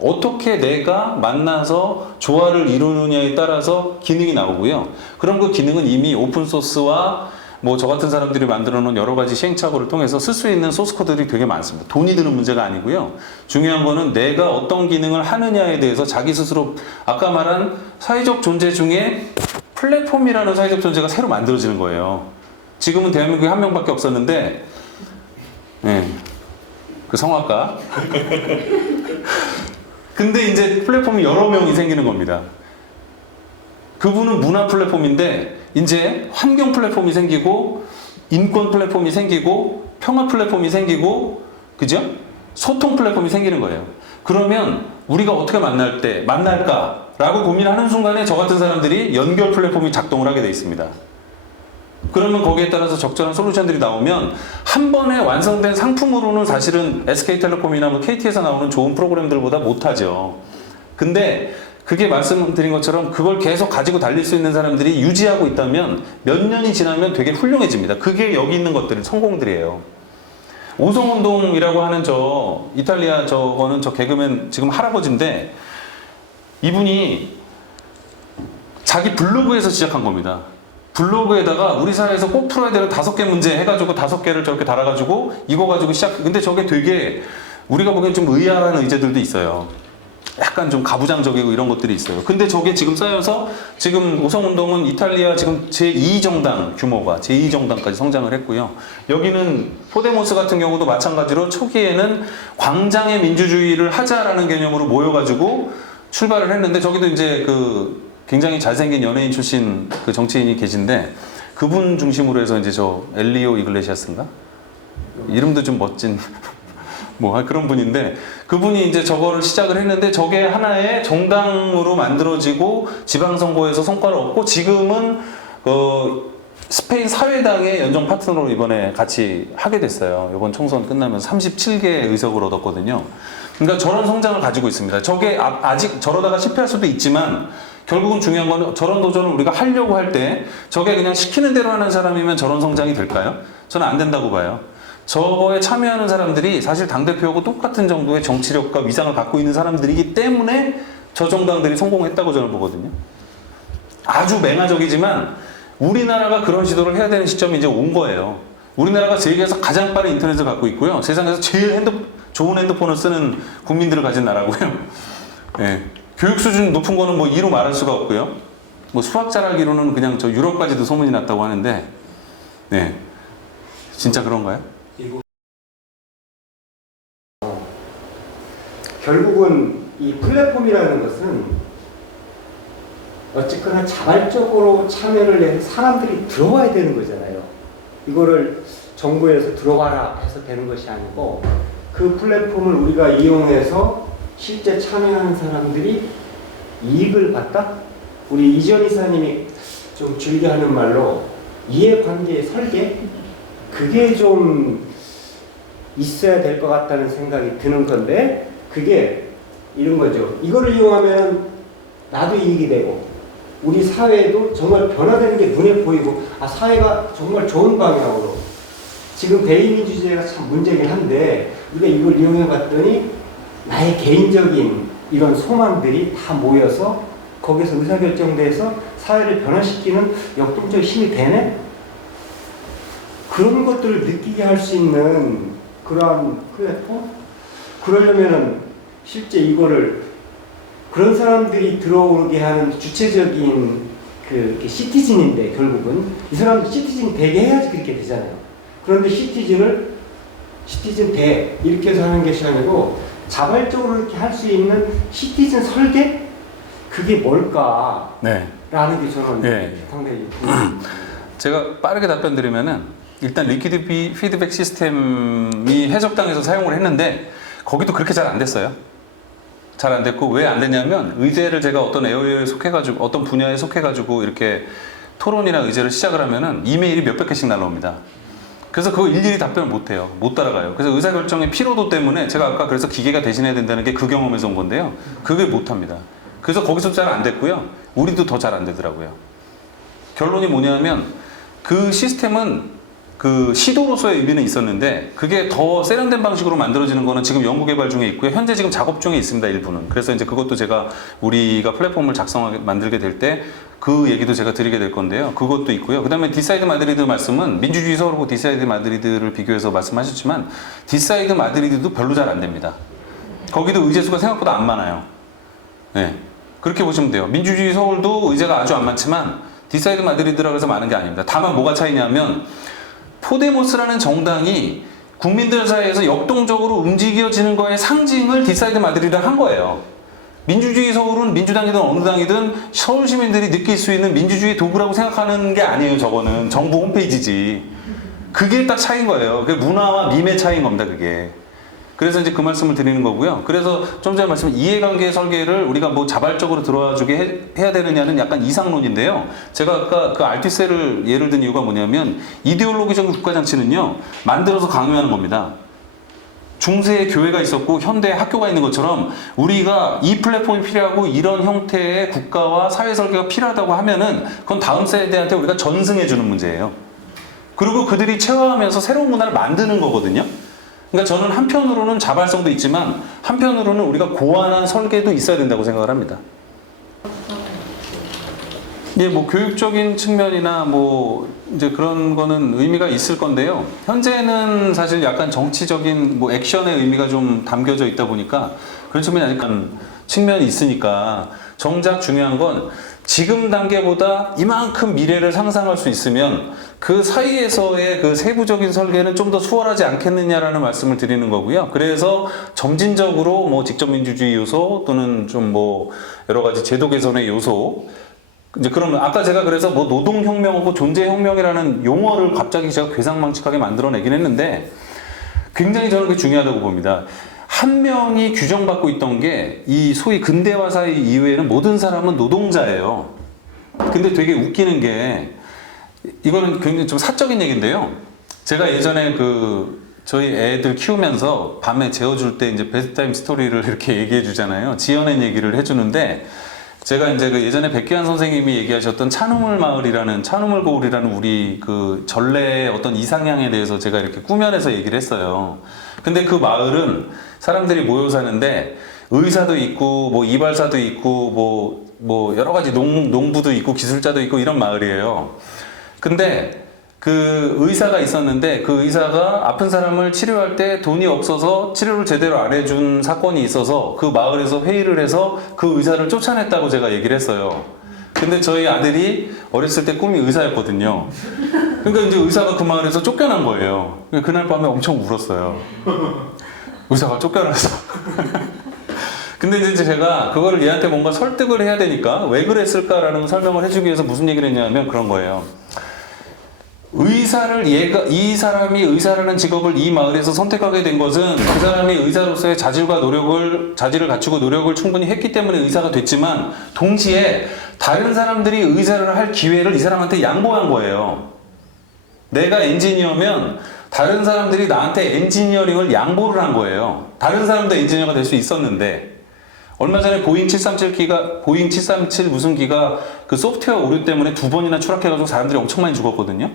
어떻게 내가 만나서 조화를 이루느냐에 따라서 기능이 나오고요. 그럼 그 기능은 이미 오픈소스와 뭐 저 같은 사람들이 만들어 놓은 여러 가지 시행착오를 통해서 쓸 수 있는 소스코드들이 되게 많습니다. 돈이 드는 문제가 아니고요. 중요한 거는 내가 어떤 기능을 하느냐에 대해서 자기 스스로, 아까 말한 사회적 존재 중에 플랫폼이라는 사회적 존재가 새로 만들어지는 거예요. 지금은 대한민국에 한 명밖에 없었는데, 네, 그 성악가. 근데 이제 플랫폼이 여러 명이 생기는 겁니다. 그분은 문화 플랫폼인데 이제 환경 플랫폼이 생기고 인권 플랫폼이 생기고 평화 플랫폼이 생기고, 그죠? 소통 플랫폼이 생기는 거예요. 그러면 우리가 어떻게 만날까라고 고민하는 순간에 저 같은 사람들이 연결 플랫폼이 작동을 하게 돼 있습니다. 그러면 거기에 따라서 적절한 솔루션들이 나오면 한 번에 완성된 상품으로는 사실은 SK텔레콤이나 뭐 KT에서 나오는 좋은 프로그램들보다 못하죠. 근데 그게 말씀드린 것처럼 그걸 계속 가지고 달릴 수 있는 사람들이 유지하고 있다면 몇 년이 지나면 되게 훌륭해집니다. 그게 여기 있는 것들이 성공들이에요. 오성운동이라고 하는 저 이탈리아 저거는 저 개그맨 지금 할아버지인데, 이분이 자기 블로그에서 시작한 겁니다. 블로그에다가 우리 사회에서 꼭 풀어야 되는 5개 문제 해가지고 5개를 저렇게 달아가지고 이거 가지고 근데 저게 되게 우리가 보기엔 좀 의아한 의제들도 있어요. 약간 좀 가부장적이고 이런 것들이 있어요. 근데 저게 지금 쌓여서 지금 오성운동은 이탈리아 지금 제2정당 규모가 제2정당까지 성장을 했고요. 여기는 포데모스 같은 경우도 마찬가지로 초기에는 광장의 민주주의를 하자라는 개념으로 모여가지고 출발을 했는데, 저기도 이제 그 굉장히 잘생긴 연예인 출신 그 정치인이 계신데, 그분 중심으로 해서 이제 저 엘리오 이글레시아스인가? 이름도 좀 멋진 뭐 그런 분인데, 그분이 이제 저거를 시작을 했는데 저게 하나의 정당으로 만들어지고 지방선거에서 성과를 얻고 지금은 스페인 사회당의 연정 파트너로 이번에 같이 하게 됐어요. 이번 총선 끝나면 37개 의석을 얻었거든요. 그러니까 저런 성장을 가지고 있습니다. 저게 아직 저러다가 실패할 수도 있지만 결국은 중요한 건 저런 도전을 우리가 하려고 할 때 저게 그냥 시키는 대로 하는 사람이면 저런 성장이 될까요? 저는 안 된다고 봐요. 저거에 참여하는 사람들이 사실 당대표하고 똑같은 정도의 정치력과 위상을 갖고 있는 사람들이기 때문에 저 정당들이 성공했다고 저는 보거든요. 아주 맹아적이지만 우리나라가 그런 시도를 해야 되는 시점이 이제 온 거예요. 우리나라가 세계에서 가장 빠른 인터넷을 갖고 있고요. 세상에서 제일 좋은 핸드폰을 쓰는 국민들을 가진 나라고요. 네. 교육 수준 높은 거는 뭐 이루 말할 수가 없고요. 뭐 수학 잘하기로는 그냥 저 유럽까지도 소문이 났다고 하는데, 네. 진짜 그런가요? 결국은 이 플랫폼이라는 것은 어쨌거나 자발적으로 참여를 해서 사람들이 들어와야 되는 거잖아요. 이거를 정부에서 들어와라 해서 되는 것이 아니고, 그 플랫폼을 우리가 이용해서 실제 참여하는 사람들이 이익을 받다? 우리 이전 이사님이 좀 즐겨하는 말로 이해관계의 설계? 그게 좀 있어야 될 것 같다는 생각이 드는 건데, 그게 이런 거죠. 이거를 이용하면 나도 이익이 되고 우리 사회도 정말 변화되는 게 눈에 보이고, 사회가 정말 좋은 방향으로. 지금 대의민주주의가 참 문제긴 한데 우리가 이걸 이용해 봤더니 나의 개인적인 이런 소망들이 다 모여서 거기서 의사결정돼서 사회를 변화시키는 역동적 힘이 되네? 그런 것들을 느끼게 할 수 있는 그러한 플랫폼? 그러려면은 실제 이거를 그런 사람들이 들어오게 하는 주체적인 그 시티즌인데 결국은 이 사람들 시티즌 되게 해야지 그렇게 되잖아요. 그런데 시티즌 대 이렇게 해서 하는 것이 아니고 자발적으로 이렇게 할 수 있는 시티즌 설계? 그게 뭘까? 네. 라는 게 저는 네. 상당히 제가 빠르게 답변 드리면은 일단 리퀴드 피드백 시스템이 해적당에서 사용을 했는데 거기도 그렇게 잘 안 됐어요. 잘 안 됐고 왜 안 됐냐면 의제를 제가 어떤 에어에 속해가지고 어떤 분야에 속해가지고 이렇게 토론이나 의제를 시작을 하면은 이메일이 몇백 개씩 날라옵니다. 그래서 그거 일일이 답변을 못 해요. 못 따라가요. 그래서 의사결정의 피로도 때문에 제가 아까 그래서 기계가 대신해야 된다는 게 그 경험에서 온 건데요. 그게 못 합니다. 그래서 거기서 잘 안 됐고요. 우리도 더 잘 안 되더라고요. 결론이 뭐냐면 그 시스템은 그 시도로서의 의미는 있었는데 그게 더 세련된 방식으로 만들어지는 거는 지금 연구개발 중에 있고요. 현재 지금 작업 중에 있습니다. 일부는. 그래서 이제 그것도 제가 우리가 플랫폼을 만들게 될 때 그 얘기도 제가 드리게 될 건데요. 그것도 있고요. 그 다음에 디사이드 마드리드 말씀은 민주주의 서울하고 디사이드 마드리드를 비교해서 말씀하셨지만 디사이드 마드리드도 별로 잘 안 됩니다. 거기도 의제수가 생각보다 안 많아요. 네. 그렇게 보시면 돼요. 민주주의 서울도 의제가 아주 안 많지만 디사이드 마드리드라고 해서 많은 게 아닙니다. 다만 뭐가 차이냐면 포데모스라는 정당이 국민들 사이에서 역동적으로 움직여지는 거의 상징을 디사이드 마드리드가 한 거예요. 민주주의 서울은 민주당이든 어느 당이든 서울 시민들이 느낄 수 있는 민주주의 도구라고 생각하는 게 아니에요. 저거는 정부 홈페이지지. 그게 딱 차이인 거예요. 그게 문화와 밈의 차이인 겁니다. 그게. 그래서 이제 그 말씀을 드리는 거고요. 그래서 좀 전에 말씀한 이해관계 설계를 우리가 뭐 자발적으로 들어와주게 해야 되느냐는 약간 이상론인데요. 제가 아까 그 알티셀을 예를 든 이유가 뭐냐면 이데올로기적인 국가장치는요, 만들어서 강요하는 겁니다. 중세에 교회가 있었고 현대에 학교가 있는 것처럼 우리가 이 플랫폼이 필요하고 이런 형태의 국가와 사회 설계가 필요하다고 하면은 그건 다음 세대한테 우리가 전승해 주는 문제예요. 그리고 그들이 체화하면서 새로운 문화를 만드는 거거든요. 그러니까 저는 한편으로는 자발성도 있지만 한편으로는 우리가 고안한 설계도 있어야 된다고 생각을 합니다. 예, 뭐 교육적인 측면이나 뭐 이제 그런 거는 의미가 있을 건데요. 현재는 사실 약간 정치적인 뭐 액션의 의미가 좀 담겨져 있다 보니까 그런 측면이 약간 측면이 있으니까 정작 중요한 건 지금 단계보다 이만큼 미래를 상상할 수 있으면 그 사이에서의 그 세부적인 설계는 좀 더 수월하지 않겠느냐라는 말씀을 드리는 거고요. 그래서 점진적으로 뭐 직접민주주의 요소 또는 좀 뭐 여러 가지 제도 개선의 요소 이제 그러면 아까 제가 그래서 뭐 노동혁명하고 존재혁명이라는 용어를 갑자기 제가 괴상망측하게 만들어내긴 했는데 굉장히 저는 그게 중요하다고 봅니다. 한 명이 규정받고 있던 게 이 소위 근대화 사회 이후에는 모든 사람은 노동자예요. 근데 되게 웃기는 게 이거는 굉장히 좀 사적인 얘기인데요. 제가 예전에 저희 애들 키우면서 밤에 재워줄 때 이제 베스트타임 스토리를 이렇게 얘기해 주잖아요. 지어낸 얘기를 해주는데 제가 이제 그 예전에 백기환 선생님이 얘기하셨던 찬우물 마을이라는 찬우물 고을이라는 우리 그 전래의 어떤 이상향에 대해서 제가 이렇게 꾸며내서 얘기를 했어요. 근데 그 마을은 사람들이 모여 사는데 의사도 있고 뭐 이발사도 있고 뭐 여러 가지 농부도 있고 기술자도 있고 이런 마을이에요. 근데 그 의사가 있었는데 그 의사가 아픈 사람을 치료할 때 돈이 없어서 치료를 제대로 안 해준 사건이 있어서 그 마을에서 회의를 해서 그 의사를 쫓아냈다고 제가 얘기를 했어요. 근데 저희 아들이 어렸을 때 꿈이 의사였거든요. 그러니까 이제 의사가 그 마을에서 쫓겨난 거예요. 그날 밤에 엄청 울었어요. 의사가 쫓겨나서. 근데 이제 제가 그거를 얘한테 뭔가 설득을 해야 되니까 왜 그랬을까라는 설명을 해주기 위해서 무슨 얘기를 했냐면 그런 거예요. 이 사람이 의사라는 직업을 이 마을에서 선택하게 된 것은 그 사람이 의사로서의 자질을 갖추고 노력을 충분히 했기 때문에 의사가 됐지만 동시에 다른 사람들이 의사를 할 기회를 이 사람한테 양보한 거예요. 내가 엔지니어면 다른 사람들이 나한테 엔지니어링을 양보를 한 거예요. 다른 사람도 엔지니어가 될 수 있었는데 얼마 전에 보잉 737 무슨 기가 그 소프트웨어 오류 때문에 2번이나 추락해가지고 사람들이 엄청 많이 죽었거든요.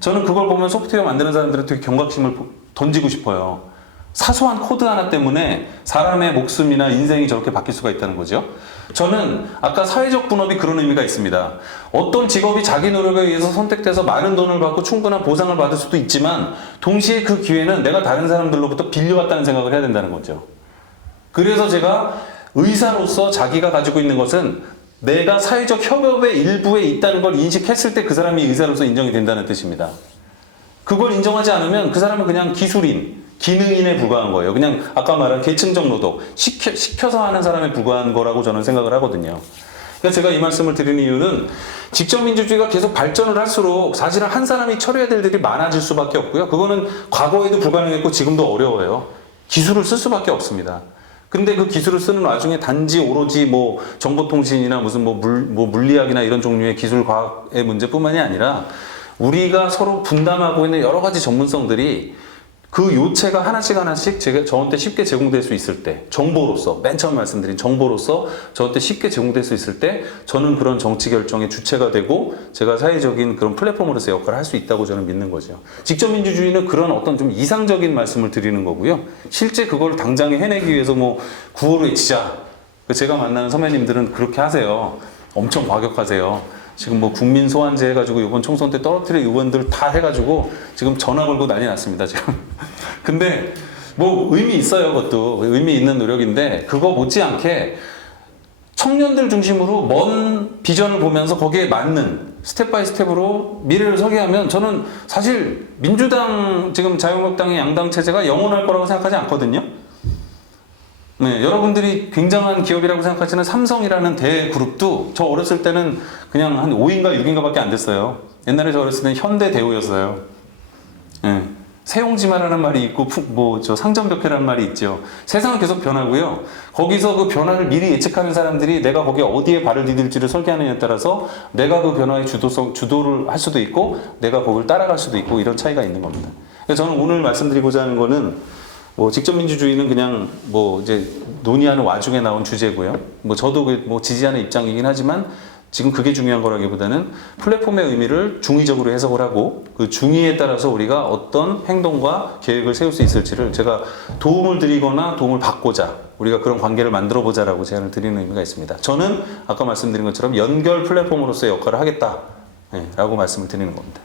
저는 그걸 보면 소프트웨어 만드는 사람들한테 되게 경각심을 던지고 싶어요. 사소한 코드 하나 때문에 사람의 목숨이나 인생이 저렇게 바뀔 수가 있다는 거죠. 저는 아까 사회적 분업이 그런 의미가 있습니다. 어떤 직업이 자기 노력에 의해서 선택돼서 많은 돈을 받고 충분한 보상을 받을 수도 있지만 동시에 그 기회는 내가 다른 사람들로부터 빌려왔다는 생각을 해야 된다는 거죠. 그래서 제가 의사로서 자기가 가지고 있는 것은 내가 사회적 협업의 일부에 있다는 걸 인식했을 때 그 사람이 의사로서 인정이 된다는 뜻입니다. 그걸 인정하지 않으면 그 사람은 그냥 기술인, 기능인에 불과한 거예요. 그냥 아까 말한 계층적 노동, 시켜서 하는 사람에 불과한 거라고 저는 생각을 하거든요. 그러니까 제가 이 말씀을 드리는 이유는 직접민주주의가 계속 발전을 할수록 사실은 한 사람이 처리해야 될 일이 많아질 수밖에 없고요. 그거는 과거에도 불가능했고 지금도 어려워요. 기술을 쓸 수밖에 없습니다. 근데 그 기술을 쓰는 와중에 단지 오로지 뭐 정보통신이나 무슨 뭐 물리학이나 이런 종류의 기술 과학의 문제뿐만이 아니라 우리가 서로 분담하고 있는 여러 가지 전문성들이 그 요체가 하나씩 저한테 쉽게 제공될 수 있을 때, 정보로서, 맨 처음 말씀드린 정보로서 저한테 쉽게 제공될 수 있을 때 저는 그런 정치 결정의 주체가 되고 제가 사회적인 그런 플랫폼으로서 역할을 할 수 있다고 저는 믿는 거죠. 직접민주주의는 그런 어떤 좀 이상적인 말씀을 드리는 거고요. 실제 그걸 당장에 해내기 위해서 뭐 구호를 외치자. 제가 만나는 선배님들은 그렇게 하세요. 엄청 과격하세요. 지금 뭐 국민 소환제 해가지고 이번 총선 때 떨어뜨릴 의원들 다 해가지고 지금 전화 걸고 난리 났습니다, 지금. 근데 뭐 의미 있어요, 그것도. 의미 있는 노력인데 그거 못지않게 청년들 중심으로 먼 비전을 보면서 거기에 맞는 스텝 바이 스텝으로 미래를 설계하면 저는 사실 민주당, 지금 자유한국당의 양당 체제가 영원할 거라고 생각하지 않거든요. 네, 여러분들이 굉장한 기업이라고 생각하시는 삼성이라는 대그룹도 저 어렸을 때는 그냥 한 5인가 6인가밖에 안 됐어요. 옛날에 저 어렸을 때는 현대대우였어요. 네, 세용지마라는 말이 있고 저 상점벽해라는 말이 있죠. 세상은 계속 변하고요. 거기서 그 변화를 미리 예측하는 사람들이 내가 거기에 어디에 발을 디딜지를 설계하느냐에 따라서 내가 그 변화의 주도를 할 수도 있고 내가 거기를 따라갈 수도 있고 이런 차이가 있는 겁니다. 그래서 저는 오늘 말씀드리고자 하는 거는 뭐 직접민주주의는 그냥 뭐 이제 논의하는 와중에 나온 주제고요. 뭐 저도 뭐 지지하는 입장이긴 하지만 지금 그게 중요한 거라기보다는 플랫폼의 의미를 중의적으로 해석을 하고 그 중의에 따라서 우리가 어떤 행동과 계획을 세울 수 있을지를 제가 도움을 드리거나 도움을 받고자 우리가 그런 관계를 만들어 보자라고 제안을 드리는 의미가 있습니다. 저는 아까 말씀드린 것처럼 연결 플랫폼으로서의 역할을 하겠다 라고 말씀을 드리는 겁니다.